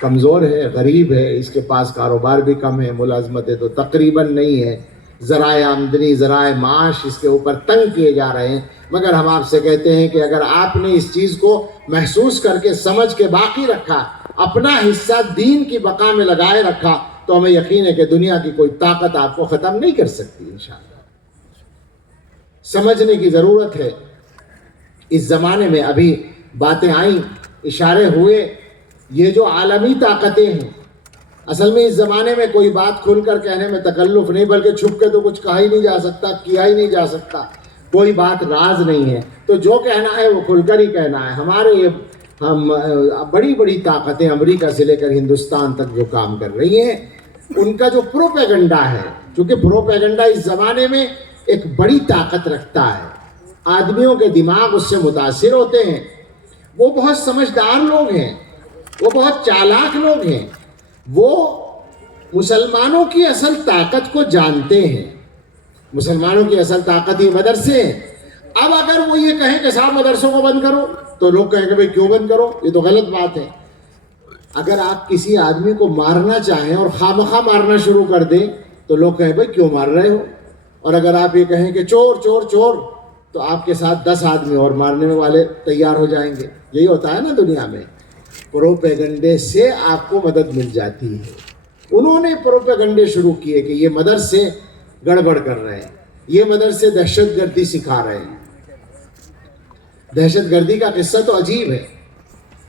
کمزور ہے, غریب ہے, اس کے پاس کاروبار بھی کم ہے, ملازمتیں تو تقریباً نہیں ہے, ذرائع آمدنی ذرائع معاش اس کے اوپر تنگ کیے جا رہے ہیں. مگر ہم آپ سے کہتے ہیں کہ اگر آپ نے اس چیز کو محسوس کر کے سمجھ کے باقی رکھا, اپنا حصہ دین کی بقا میں لگائے رکھا, تو ہمیں یقین ہے کہ دنیا کی کوئی طاقت آپ کو ختم نہیں کر سکتی انشاءاللہ. سمجھنے کی ضرورت ہے. اس زمانے میں ابھی باتیں آئیں, اشارے ہوئے, یہ جو عالمی طاقتیں ہیں, اصل میں اس زمانے میں کوئی بات کھل کر کہنے میں تکلف نہیں, بلکہ چھپ کے تو کچھ کہا ہی نہیں جا سکتا, کیا ہی نہیں جا سکتا. کوئی بات راز نہیں ہے, تو جو کہنا ہے وہ کھل کر ہی کہنا ہے. ہمارے یہ بڑی طاقتیں امریکہ سے لے کر ہندوستان تک جو کام کر رہی ہیں, ان کا جو پروپیگنڈا ہے, چونکہ پروپیگنڈا اس زمانے میں ایک بڑی طاقت رکھتا ہے, آدمیوں کے دماغ اس سے متاثر ہوتے ہیں. وہ بہت سمجھدار لوگ ہیں, وہ بہت چالاک لوگ ہیں, وہ مسلمانوں کی اصل طاقت کو جانتے ہیں. مسلمانوں کی اصل طاقت ہی مدرسے ہیں. اب اگر وہ یہ کہیں کہ صاحب مدرسوں کو بند کرو, تو لوگ کہیں کہ بھئی کیوں بند کرو, یہ تو غلط بات ہے. اگر آپ کسی آدمی کو مارنا چاہیں اور خواہ مارنا شروع کر دیں, تو لوگ کہیں بھئی کیوں مار رہے ہو. اور اگر آپ یہ کہیں کہ چور چور چور, تو آپ کے ساتھ 10 آدمی اور مارنے والے تیار ہو جائیں گے. یہی ہوتا ہے نا دنیا میں. پروپیگنڈے سے آپ کو مدد مل جاتی ہے. انہوں نے پروپیگنڈے شروع کیے کہ یہ مدرسے گڑبڑ کر رہے ہیں, یہ مدرسے دہشت گردی سکھا رہے ہیں. دہشت گردی کا قصہ تو عجیب ہے,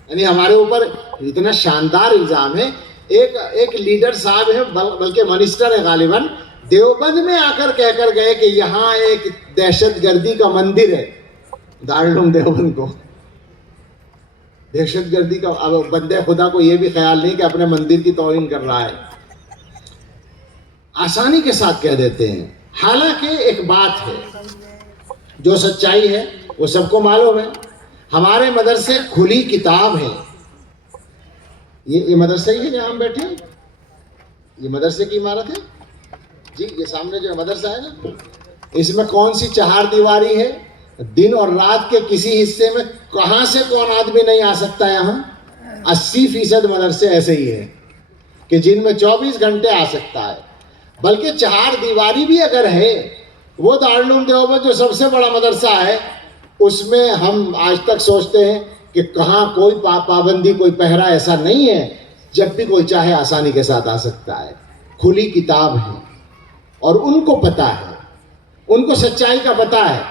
یعنی ہمارے اوپر اتنا شاندار الزام ہے. ایک لیڈر صاحب ہیں, بلکہ منسٹر ہے غالباً, دیوبند میں آ کر کہہ کر گئے کہ یہاں ایک دہشت گردی کا مندر ہے. دارالعلوم دیوبند کو دہشت گردی کا, اب بندے خدا کو یہ بھی خیال نہیں کہ اپنے مندر کی توہین کر رہا ہے, آسانی کے ساتھ کہہ دیتے ہیں. حالانکہ ایک بات ہے جو سچائی ہے وہ سب کو معلوم ہے, ہمارے مدرسے کھلی کتاب ہیں. یہ مدرسہ ہی ہے جہاں ہم بیٹھے ہیں, یہ مدرسے کی عمارت ہے جی. یہ سامنے جو مدرسہ ہے نا, اس میں کون سی 4 دیواری ہے. دن اور رات کے کسی حصے میں کہاں سے کون آدمی نہیں آ سکتا. یہاں 80% مدرسے ایسے ہی ہیں کہ جن میں 24 گھنٹے آ سکتا ہے. بلکہ 4 دیواری بھی اگر ہے, وہ دارالعلوم دیوبند جو سب سے بڑا مدرسہ ہے, اس میں ہم آج تک سوچتے ہیں کہ کہاں کوئی پابندی, کوئی پہرا ایسا نہیں ہے. جب بھی کوئی چاہے آسانی کے ساتھ آ سکتا ہے. کھلی کتاب ہے, اور ان کو پتہ ہے, ان کو سچائی کا پتہ ہے.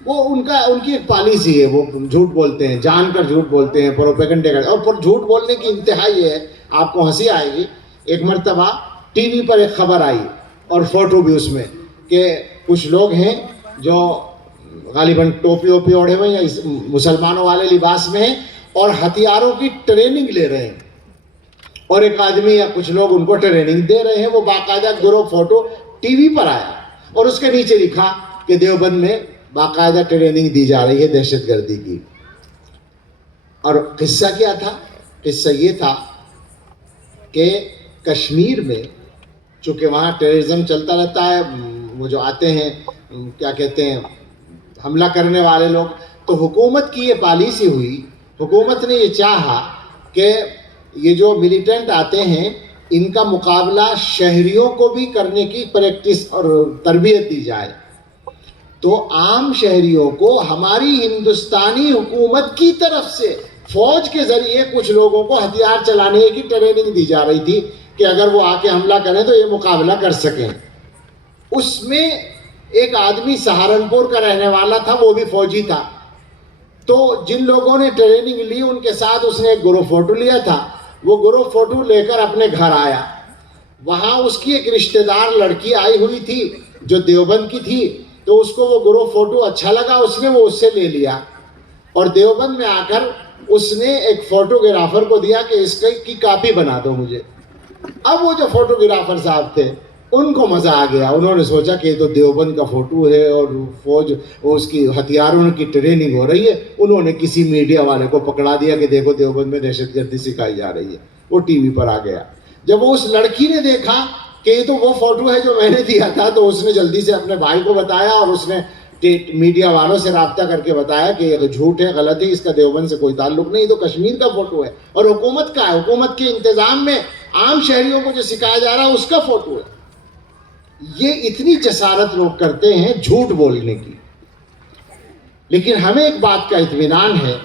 وہ ان کی ایک پالیسی ہے, وہ جھوٹ بولتے ہیں, جان کر جھوٹ بولتے ہیں, پروپیگنڈے کرتے ہیں. اور جھوٹ بولنے کی انتہا یہ ہے, آپ کو ہنسی آئے گی, ایک مرتبہ ٹی وی پر ایک خبر آئی اور فوٹو بھی اس میں, کہ کچھ لوگ ہیں جو غالباً ٹوپی اوپی اوڑھے ہوئے یا مسلمانوں والے لباس میں ہیں, اور ہتھیاروں کی ٹریننگ لے رہے ہیں. اور ایک آدمی یا کچھ لوگ ان کو ٹریننگ دے رہے ہیں. وہ باقاعدہ گروپ فوٹو ٹی وی پر آیا, اور اس کے نیچے لکھا کہ دیوبند میں باقاعدہ ٹریننگ دی جا رہی ہے دہشت گردی کی. اور قصہ کیا تھا؟ قصہ یہ تھا کہ کشمیر میں چونکہ وہاں ٹیررزم چلتا رہتا ہے, وہ جو آتے ہیں کیا کہتے ہیں حملہ کرنے والے لوگ, تو حکومت کی یہ پالیسی ہوئی, حکومت نے یہ چاہا کہ یہ جو ملیٹنٹ آتے ہیں ان کا مقابلہ شہریوں کو بھی کرنے کی پریکٹس اور تربیت دی جائے تو عام شہریوں کو ہماری ہندوستانی حکومت کی طرف سے فوج کے ذریعے کچھ لوگوں کو ہتھیار چلانے کی ٹریننگ دی جا رہی تھی کہ اگر وہ آ کے حملہ کریں تو یہ مقابلہ کر سکیں. اس میں ایک آدمی سہارنپور کا رہنے والا تھا, وہ بھی فوجی تھا. تو جن لوگوں نے ٹریننگ لی ان کے ساتھ اس نے ایک گروپ فوٹو لیا تھا. وہ گروپ فوٹو لے کر اپنے گھر آیا. وہاں اس کی ایک رشتہ دار لڑکی آئی ہوئی تھی جو دیوبند کی تھی. تو اس کو وہ گروپ فوٹو اچھا لگا, اس نے وہ اس سے لے لیا اور دیوبند میں آ کر اس نے ایک فوٹوگرافر کو دیا کہ اس کی کاپی بنا دو مجھے. اب وہ جو فوٹوگرافر صاحب تھے ان کو مزہ آ گیا. انہوں نے سوچا کہ یہ تو دیوبند کا فوٹو ہے اور فوج اس کی ہتھیاروں کی ٹریننگ ہو رہی ہے. انہوں نے کسی میڈیا والے کو پکڑا دیا کہ دیکھو دیوبند میں دہشت گردی سکھائی جا رہی ہے. وہ ٹی وی پر آ گیا. جب وہ اس لڑکی نے دیکھا کہ یہ تو وہ فوٹو ہے جو میں نے دیا تھا تو اس نے جلدی سے اپنے بھائی کو بتایا اور اس نے میڈیا والوں سے رابطہ کر کے بتایا کہ یہ جھوٹ ہے, غلط ہے, اس کا دیوبند سے کوئی تعلق نہیں, تو کشمیر کا فوٹو ہے اور حکومت کا ہے. حکومت کے انتظام میں عام شہریوں کو جو سکھایا جا رہا ہے اس کا فوٹو ہے. یہ اتنی جسارت لوگ کرتے ہیں جھوٹ بولنے کی. لیکن ہمیں ایک بات کا اطمینان ہے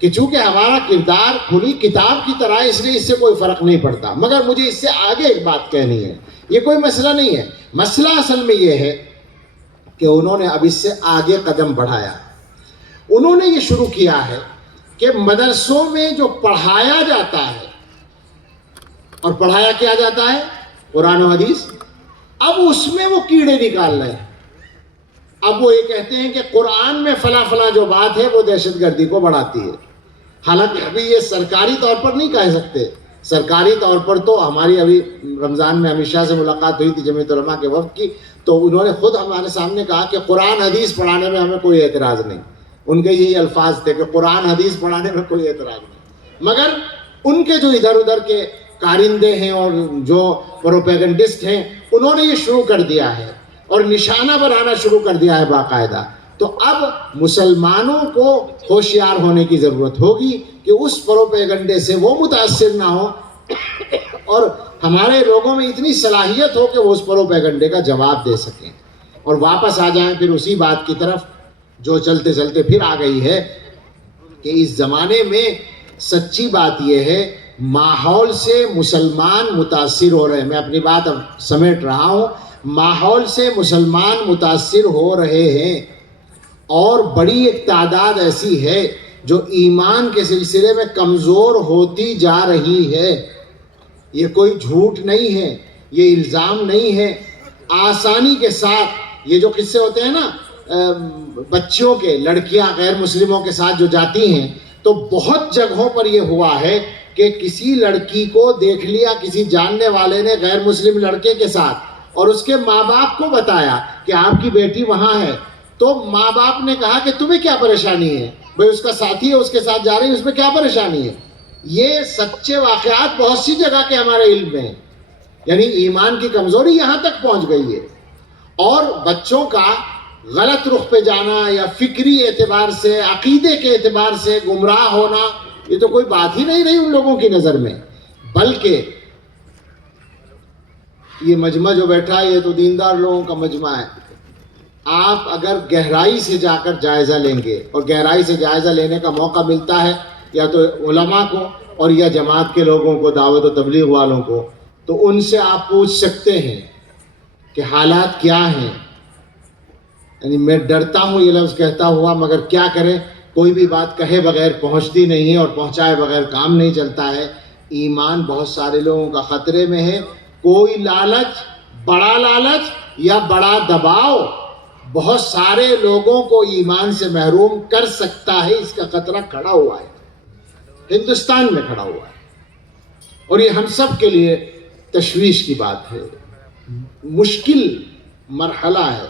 کہ چونکہ ہمارا کردار کھلی کتاب کی طرح اس لیے اس سے کوئی فرق نہیں پڑتا. مگر مجھے اس سے آگے ایک بات کہنی ہے. یہ کوئی مسئلہ نہیں ہے. مسئلہ اصل میں یہ ہے کہ انہوں نے اب اس سے آگے قدم بڑھایا. انہوں نے یہ شروع کیا ہے کہ مدرسوں میں جو پڑھایا جاتا ہے, اور پڑھایا کیا جاتا ہے قرآن و حدیث, اب اس میں وہ کیڑے نکال رہے ہیں. اب وہ یہ کہتے ہیں کہ قرآن میں فلاں فلاں جو بات ہے وہ دہشت گردی کو بڑھاتی ہے. حالانکہ ابھی یہ سرکاری طور پر نہیں کہہ سکتے. سرکاری طور پر تو ہماری ابھی رمضان میں امت شاہ سے ملاقات ہوئی تھی جمعیت علماء کے وفد کی, تو انہوں نے خود ہمارے سامنے کہا کہ قرآن حدیث پڑھانے میں ہمیں کوئی اعتراض نہیں. ان کے یہی الفاظ تھے کہ قرآن حدیث پڑھانے میں کوئی اعتراض نہیں. مگر ان کے جو ادھر ادھر کے کارندے ہیں اور جو پروپیگنڈسٹ ہیں انہوں نے یہ شروع کر دیا ہے اور نشانہ بنانا شروع کر دیا ہے باقاعدہ. تو اب مسلمانوں کو ہوشیار ہونے کی ضرورت ہوگی کہ اس پروپیگنڈے سے وہ متاثر نہ ہو اور ہمارے لوگوں میں اتنی صلاحیت ہو کہ وہ اس پروپیگنڈے کا جواب دے سکیں اور واپس آ جائیں پھر اسی بات کی طرف جو چلتے چلتے پھر آ گئی ہے کہ اس زمانے میں سچی بات یہ ہے ماحول سے مسلمان متاثر ہو رہے ہیں. میں اپنی بات اب سمیٹ رہا ہوں. ماحول سے مسلمان متاثر ہو رہے ہیں اور بڑی ایک تعداد ایسی ہے جو ایمان کے سلسلے میں کمزور ہوتی جا رہی ہے. یہ کوئی جھوٹ نہیں ہے, یہ الزام نہیں ہے. آسانی کے ساتھ یہ جو قصے ہوتے ہیں نا بچیوں کے, لڑکیاں غیر مسلموں کے ساتھ جو جاتی ہیں, تو بہت جگہوں پر یہ ہوا ہے کہ کسی لڑکی کو دیکھ لیا کسی جاننے والے نے غیر مسلم لڑکے کے ساتھ اور اس کے ماں باپ کو بتایا کہ آپ کی بیٹی وہاں ہے. تو ماں باپ نے کہا کہ تمہیں کیا پریشانی ہے, بھئی اس کا ساتھی ہے اس کے ساتھ جا رہی ہے, اس میں کیا پریشانی ہے. یہ سچے واقعات بہت سی جگہ کے ہمارے علم میں ہیں. یعنی ایمان کی کمزوری یہاں تک پہنچ گئی ہے اور بچوں کا غلط رخ پہ جانا یا فکری اعتبار سے عقیدے کے اعتبار سے گمراہ ہونا, یہ تو کوئی بات ہی نہیں رہی ان لوگوں کی نظر میں. بلکہ یہ مجمع جو بیٹھا ہے یہ تو دیندار لوگوں کا مجمع ہے. آپ اگر گہرائی سے جا کر جائزہ لیں گے, اور گہرائی سے جائزہ لینے کا موقع ملتا ہے یا تو علماء کو اور یا جماعت کے لوگوں کو, دعوت و تبلیغ والوں کو, تو ان سے آپ پوچھ سکتے ہیں کہ حالات کیا ہیں. یعنی میں ڈرتا ہوں یہ لفظ کہتا ہوا, مگر کیا کریں, کوئی بھی بات کہے بغیر پہنچتی نہیں ہے اور پہنچائے بغیر کام نہیں چلتا ہے. ایمان بہت سارے لوگوں کا خطرے میں ہے. کوئی لالچ یا بڑا دباؤ بہت سارے لوگوں کو ایمان سے محروم کر سکتا ہے. اس کا خطرہ کھڑا ہوا ہے, ہندوستان میں کھڑا ہوا ہے, اور یہ ہم سب کے لیے تشویش کی بات ہے. مشکل مرحلہ ہے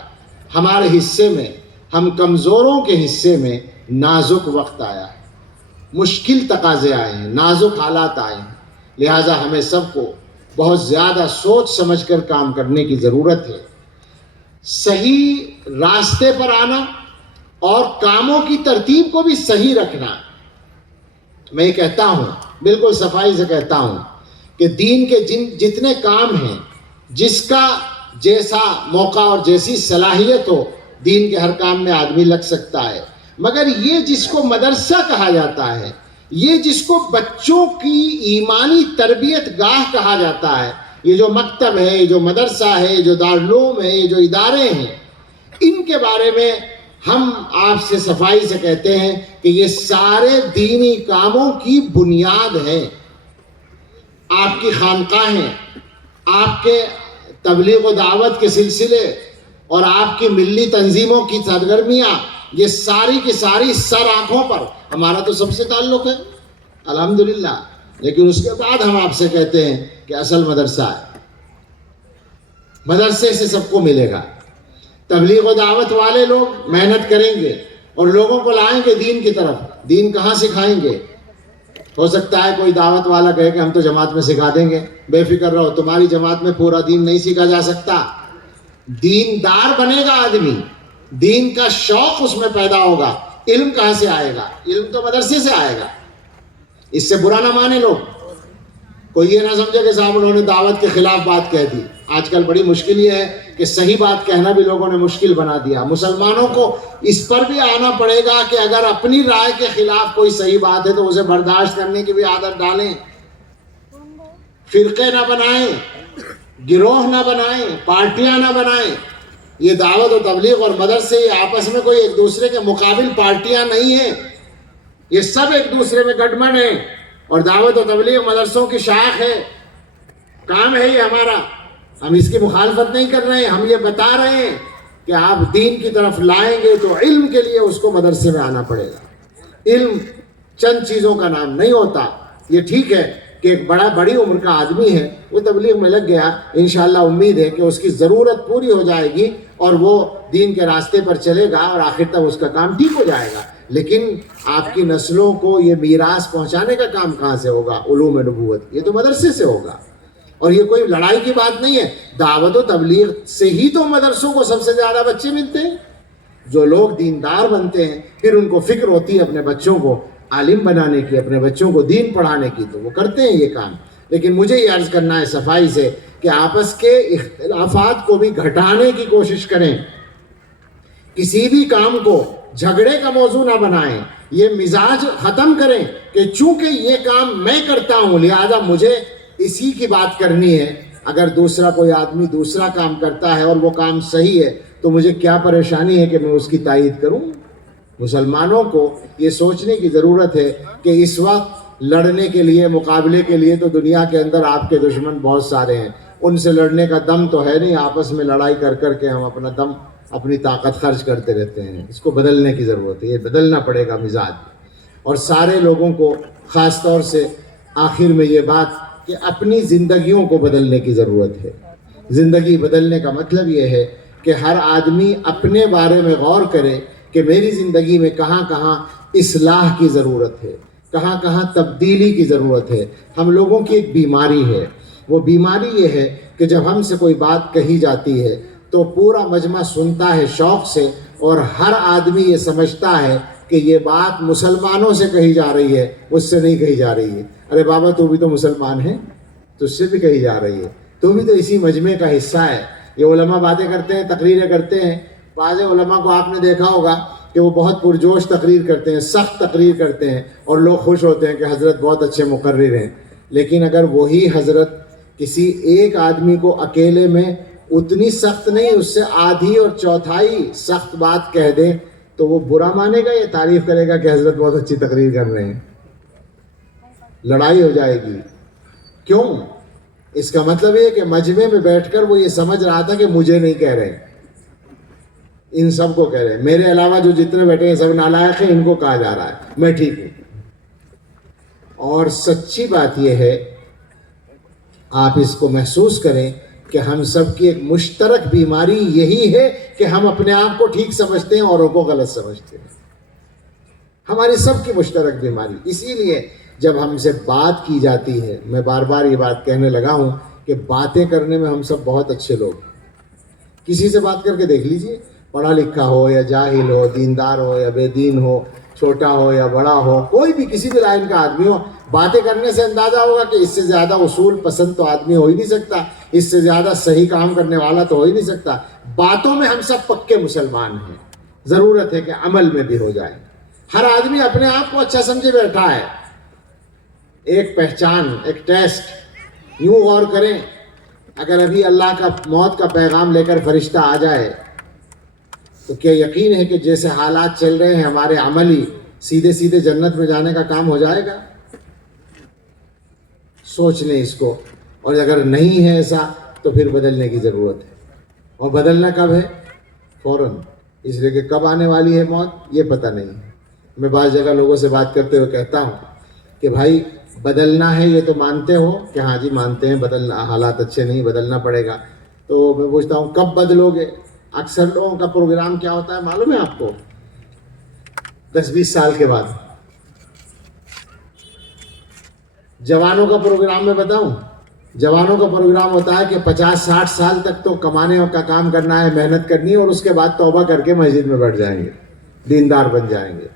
ہمارے حصے میں, ہم کمزوروں کے حصے میں نازک وقت آیا ہے, مشکل تقاضے آئے ہیں, نازک حالات آئے ہیں. لہٰذا ہمیں سب کو بہت زیادہ سوچ سمجھ کر کام کرنے کی ضرورت ہے. صحیح راستے پر آنا اور کاموں کی ترتیب کو بھی صحیح رکھنا. میں یہ کہتا ہوں, بالکل صفائی سے کہتا ہوں کہ دین کے جتنے کام ہیں، جس کا جیسا موقع اور جیسی صلاحیت ہو، دین کے ہر کام میں آدمی لگ سکتا ہے، مگر یہ جس کو مدرسہ کہا جاتا ہے، یہ جس کو بچوں کی ایمانی تربیت گاہ کہا جاتا ہے، یہ جو مکتب ہے، یہ جو مدرسہ ہے، یہ جو دارالعلوم ہے، یہ جو ادارے ہیں، ان کے بارے میں ہم آپ سے صفائی سے کہتے ہیں کہ یہ سارے دینی کاموں کی بنیاد ہے۔ آپ کی خانقاہیں، آپ کے تبلیغ و دعوت کے سلسلے اور آپ کی ملی تنظیموں کی سرگرمیاں، یہ ساری کی ساری سر آنکھوں پر ہمارا تو سب سے تعلق ہے الحمدللہ، لیکن اس کے بعد ہم آپ سے کہتے ہیں کہ اصل مدرسہ ہے، مدرسے سے سب کو ملے گا۔ تبلیغ و دعوت والے لوگ محنت کریں گے اور لوگوں کو لائیں گے دین کی طرف، دین کہاں سکھائیں گے؟ ہو سکتا ہے کوئی دعوت والا کہے کہ ہم تو جماعت میں سکھا دیں گے، بے فکر رہو، تمہاری جماعت میں پورا دین نہیں سیکھا جا سکتا۔ دیندار بنے گا آدمی، دین کا شوق اس میں پیدا ہوگا۔ علم کہاں سے آئے گا؟ علم تو مدرسے سے آئے گا۔ اس سے برا نہ مانے لوگ، کوئی یہ نہ سمجھے کہ صاحب انہوں نے دعوت کے خلاف بات کہہ دی۔ آج کل بڑی مشکل یہ ہے کہ صحیح بات کہنا بھی لوگوں نے مشکل بنا دیا۔ مسلمانوں کو اس پر بھی آنا پڑے گا کہ اگر اپنی رائے کے خلاف کوئی صحیح بات ہے تو اسے برداشت کرنے کی بھی عادت ڈالیں، فرقے نہ بنائیں، گروہ نہ بنائیں، پارٹیاں نہ بنائیں۔ یہ دعوت و تبلیغ اور مدرسے یہ آپس میں کوئی ایک دوسرے کے مقابل پارٹیاں نہیں ہیں، یہ سب ایک دوسرے میں گٹمن ہیں، اور دعوت و تبلیغ مدرسوں کی شاخ ہے، کام ہے یہ ہمارا۔ ہم اس کی مخالفت نہیں کر رہے ہیں، ہم یہ بتا رہے ہیں کہ آپ دین کی طرف لائیں گے تو علم کے لیے اس کو مدرسے میں آنا پڑے گا۔ علم چند چیزوں کا نام نہیں ہوتا۔ یہ ٹھیک ہے کہ ایک بڑی عمر کا آدمی ہے، وہ تبلیغ میں لگ گیا، انشاءاللہ امید ہے کہ اس کی ضرورت پوری ہو جائے گی اور وہ دین کے راستے پر چلے گا اور آخر تک اس کا کام ٹھیک ہو جائے گا، لیکن آپ کی نسلوں کو یہ میراث پہنچانے کا کام کہاں سے ہوگا؟ علوم نبوت، یہ تو مدرسے سے ہوگا۔ اور یہ کوئی لڑائی کی بات نہیں ہے، دعوت و تبلیغ سے ہی تو مدرسوں کو سب سے زیادہ بچے ملتے ہیں۔ جو لوگ دیندار بنتے ہیں پھر ان کو فکر ہوتی ہے اپنے بچوں کو عالم بنانے کی، اپنے بچوں کو دین پڑھانے کی، تو وہ کرتے ہیں یہ کام۔ لیکن مجھے یہ عرض کرنا ہے صفائی سے کہ آپس کے اختلافات کو بھی گھٹانے کی کوشش کریں، کسی بھی کام کو جھگڑے کا موضوع نہ بنائیں، یہ مزاج ختم کریں کہ چونکہ یہ کام میں کرتا ہوں لہذا مجھے اسی کی بات کرنی ہے۔ اگر دوسرا کوئی آدمی دوسرا کام کرتا ہے اور وہ کام صحیح ہے تو مجھے کیا پریشانی ہے کہ میں اس کی تائید کروں؟ مسلمانوں کو یہ سوچنے کی ضرورت ہے کہ اس وقت لڑنے کے لیے، مقابلے کے لیے تو دنیا کے اندر آپ کے دشمن بہت سارے ہیں، ان سے لڑنے کا دم تو ہے نہیں، آپس میں لڑائی کر کر کے ہم اپنا دم، اپنی طاقت خرچ کرتے رہتے ہیں۔ اس کو بدلنے کی ضرورت ہے، یہ بدلنا پڑے گا مزاج۔ اور سارے لوگوں کو خاص طور سے آخر میں یہ بات کہ اپنی زندگیوں کو بدلنے کی ضرورت ہے۔ زندگی بدلنے کا مطلب یہ ہے کہ ہر آدمی اپنے بارے میں غور کرے کہ میری زندگی میں کہاں کہاں اصلاح کی ضرورت ہے، کہاں کہاں تبدیلی کی ضرورت ہے۔ ہم لوگوں کی ایک بیماری ہے، وہ بیماری یہ ہے کہ جب ہم سے کوئی بات کہی جاتی ہے تو پورا مجمع سنتا ہے شوق سے، اور ہر آدمی یہ سمجھتا ہے کہ یہ بات مسلمانوں سے کہی جا رہی ہے، مجھ سے نہیں کہی جا رہی ہے۔ ارے بابا تو بھی تو مسلمان ہے، تجھ سے بھی کہی جا رہی ہے، تو بھی تو اسی مجمع کا حصہ ہے۔ یہ علماء باتیں کرتے ہیں، تقریریں کرتے ہیں، بعض علماء کو آپ نے دیکھا ہوگا کہ وہ بہت پرجوش تقریر کرتے ہیں، سخت تقریر کرتے ہیں، اور لوگ خوش ہوتے ہیں کہ حضرت بہت اچھے مقرر ہیں۔ لیکن اگر وہی حضرت کسی ایک آدمی کو اکیلے میں اتنی سخت نہیں، اس سے آدھی اور چوتھائی سخت بات کہہ دیں تو وہ برا مانے گا یا تعریف کرے گا کہ حضرت بہت اچھی تقریر کر رہے ہیں؟ لڑائی ہو جائے گی۔ کیوں؟ اس کا مطلب یہ کہ مجمع میں بیٹھ کر وہ یہ سمجھ رہا تھا کہ مجھے نہیں کہہ رہے، ان سب کو کہہ رہے ہیں، میرے علاوہ جو جتنے بیٹھے ہیں سب نالائق ہیں، ان کو کہا جا رہا ہے میں ٹھیک ہوں۔ اور سچی بات یہ ہے، آپ اس کو محسوس کریں کہ ہم سب کی ایک مشترک بیماری یہی ہے کہ ہم اپنے آپ کو ٹھیک سمجھتے ہیں، اوروں کو غلط سمجھتے ہیں۔ ہماری سب کی مشترک بیماری۔ اسی لیے جب ہم سے بات کی جاتی ہے، میں بار بار یہ بات کہنے لگا ہوں کہ باتیں کرنے میں ہم سب بہت اچھے لوگ ہیں۔ کسی سے بات کر کے دیکھ لیجئے، پڑھا لکھا ہو یا جاہل ہو، دیندار ہو یا بے دین ہو، چھوٹا ہو یا بڑا ہو، کوئی بھی کسی بھی لائن کا آدمی ہو، باتیں کرنے سے اندازہ ہوگا کہ اس سے زیادہ اصول پسند تو آدمی ہو ہی نہیں سکتا، اس سے زیادہ صحیح کام کرنے والا تو ہو ہی نہیں سکتا۔ باتوں میں ہم سب پکے مسلمان ہیں، ضرورت ہے کہ عمل میں بھی ہو جائے۔ ہر آدمی اپنے آپ کو اچھا سمجھے بیٹھا ہے۔ ایک پہچان، ایک ٹیسٹ، یوں غور کریں، اگر ابھی اللہ کا موت کا پیغام لے کر فرشتہ آ جائے تو کیا یقین ہے کہ جیسے حالات چل رہے ہیں ہمارے عملی سیدھے سیدھے جنت میں جانے کا کام ہو جائے گا؟ سوچ لیں اس کو، اور اگر نہیں ہے ایسا تو پھر بدلنے کی ضرورت ہے۔ اور بدلنا کب ہے؟ فوراً، اس لیے کہ کب آنے والی ہے موت یہ پتہ نہیں ہے۔ میں بعض جگہ لوگوں سے بات کرتے ہوئے کہتا ہوں کہ بھائی بدلنا ہے یہ تو مانتے ہو کہ ہاں جی مانتے ہیں، بدلنا، حالات اچھے نہیں، بدلنا پڑے گا، تو میں پوچھتا ہوں کب بدلو گے؟ اکثر لوگوں کا پروگرام کیا ہوتا ہے معلوم ہے آپ کو؟ 10-20 سال کے بعد۔ جوانوں کا پروگرام میں بتاؤں، جوانوں کا پروگرام ہوتا ہے کہ 50-60 سال تک تو کمانے کا کام کرنا ہے، محنت کرنی ہے، اور اس کے بعد توبہ کر کے مسجد میں بیٹھ جائیں گے، دیندار بن جائیں گے۔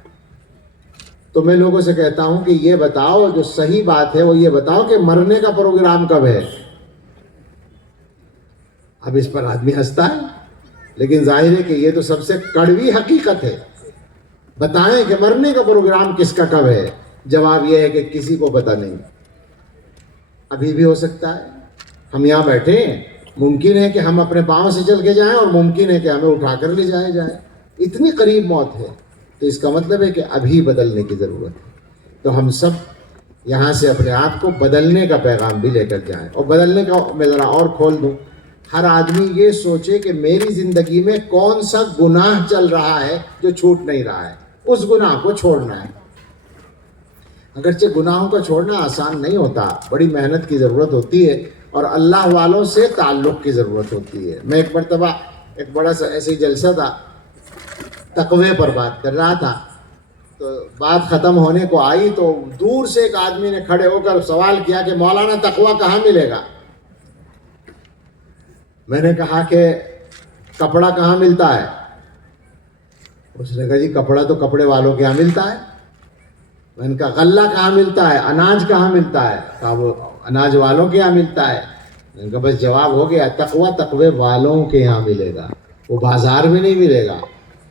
تو میں لوگوں سے کہتا ہوں کہ یہ بتاؤ، جو صحیح بات ہے وہ یہ بتاؤ کہ مرنے کا پروگرام کب ہے؟ اب اس پر آدمی ہنستا ہے، لیکن ظاہر ہے کہ یہ تو سب سے کڑوی حقیقت ہے۔ بتائیں کہ مرنے کا پروگرام کس کا کب ہے؟ جواب یہ ہے کہ کسی کو پتہ نہیں۔ ابھی بھی ہو سکتا ہے، ہم یہاں بیٹھے ہیں، ممکن ہے کہ ہم اپنے پاؤں سے چل کے جائیں، اور ممکن ہے کہ ہمیں اٹھا کر لے جائے جائے، اتنی قریب موت ہے۔ تو اس کا مطلب ہے کہ ابھی بدلنے کی ضرورت ہے۔ تو ہم سب یہاں سے اپنے آپ کو بدلنے کا پیغام بھی لے کر جائیں۔ اور بدلنے کا میں ذرا اور کھول دوں، ہر آدمی یہ سوچے کہ میری زندگی میں کون سا گناہ چل رہا ہے جو چھوٹ نہیں رہا ہے، اس گناہ کو چھوڑنا ہے۔ اگرچہ گناہوں کا چھوڑنا آسان نہیں ہوتا، بڑی محنت کی ضرورت ہوتی ہے، اور اللہ والوں سے تعلق کی ضرورت ہوتی ہے۔ میں ایک مرتبہ ایک بڑا سا ایسے ہی جلسہ تھا، تقوی پر بات کر رہا تھا، تو بات ختم ہونے کو آئی تو دور سے ایک آدمی نے کھڑے ہو کر سوال کیا کہ مولانا تقوی کہاں ملے گا؟ میں نے کہا کہ کپڑا کہاں ملتا ہے؟ اس نے کہا جی کپڑا تو کپڑے والوں کے یہاں ملتا ہے۔ میں نے کہا غلہ کہاں ملتا ہے؟ اناج کہاں ملتا ہے؟ کہا وہ اناج والوں کے یہاں ملتا ہے۔ میں نے کہا بس جواب ہو گیا، تقوی والوں کے یہاں ملے گا، وہ بازار میں نہیں ملے گا۔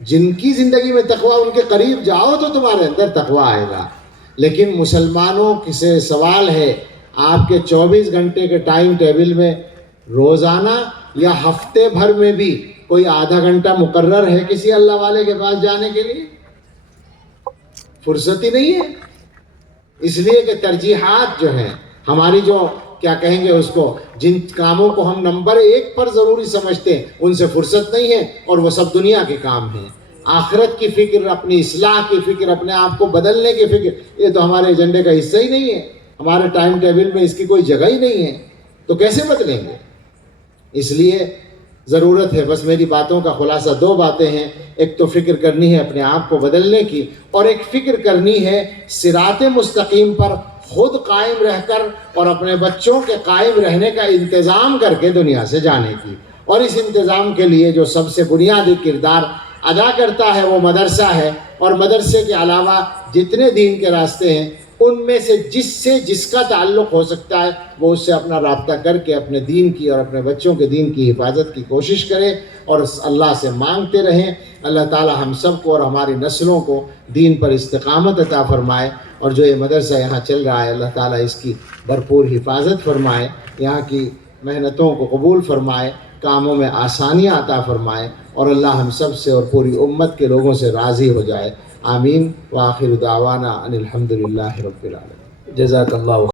جن کی زندگی میں تقوی، ان کے قریب جاؤ تو تمہارے اندر تقوی آئے گا۔ لیکن مسلمانوں سے سوال ہے، آپ کے 24 گھنٹے کے ٹائم ٹیبل میں روزانہ یا ہفتے بھر میں بھی کوئی آدھا گھنٹہ مقرر ہے کسی اللہ والے کے پاس جانے کے لیے؟ فرصت ہی نہیں ہے۔ اس لیے کہ ترجیحات جو ہیں ہماری، جو کیا کہیں گے اس کو، جن کاموں کو ہم نمبر 1 پر ضروری سمجھتے ہیں ان سے فرصت نہیں ہے، اور وہ سب دنیا کے کام ہیں۔ آخرت کی فکر، اپنی اصلاح کی فکر، اپنے آپ کو بدلنے کی فکر، یہ تو ہمارے ایجنڈے کا حصہ ہی نہیں ہے، ہمارے ٹائم ٹیبل میں اس کی کوئی جگہ ہی نہیں ہے، تو کیسے بدلیں گے؟ اس لیے ضرورت ہے، بس میری باتوں کا خلاصہ 2 باتیں ہیں، ایک تو فکر کرنی ہے اپنے آپ کو بدلنے کی، اور ایک فکر کرنی ہے صراط مستقیم پر خود قائم رہ کر اور اپنے بچوں کے قائم رہنے کا انتظام کر کے دنیا سے جانے کی۔ اور اس انتظام کے لیے جو سب سے بنیادی کردار ادا کرتا ہے وہ مدرسہ ہے، اور مدرسے کے علاوہ جتنے دین کے راستے ہیں ان میں سے جس کا تعلق ہو سکتا ہے وہ اس سے اپنا رابطہ کر کے اپنے دین کی اور اپنے بچوں کے دین کی حفاظت کی کوشش کرے، اور اللہ سے مانگتے رہیں۔ اللہ تعالی ہم سب کو اور ہماری نسلوں کو دین پر استقامت عطا فرمائے، اور جو یہ مدرسہ یہاں چل رہا ہے اللہ تعالی اس کی بھرپور حفاظت فرمائے، یہاں کی محنتوں کو قبول فرمائے، کاموں میں آسانیاں عطا فرمائے، اور اللہ ہم سب سے اور پوری امت کے لوگوں سے راضی ہو جائے۔ آمین۔ وآخر دعوانا ان الحمد للہ رب العالمین۔ جزاک اللہ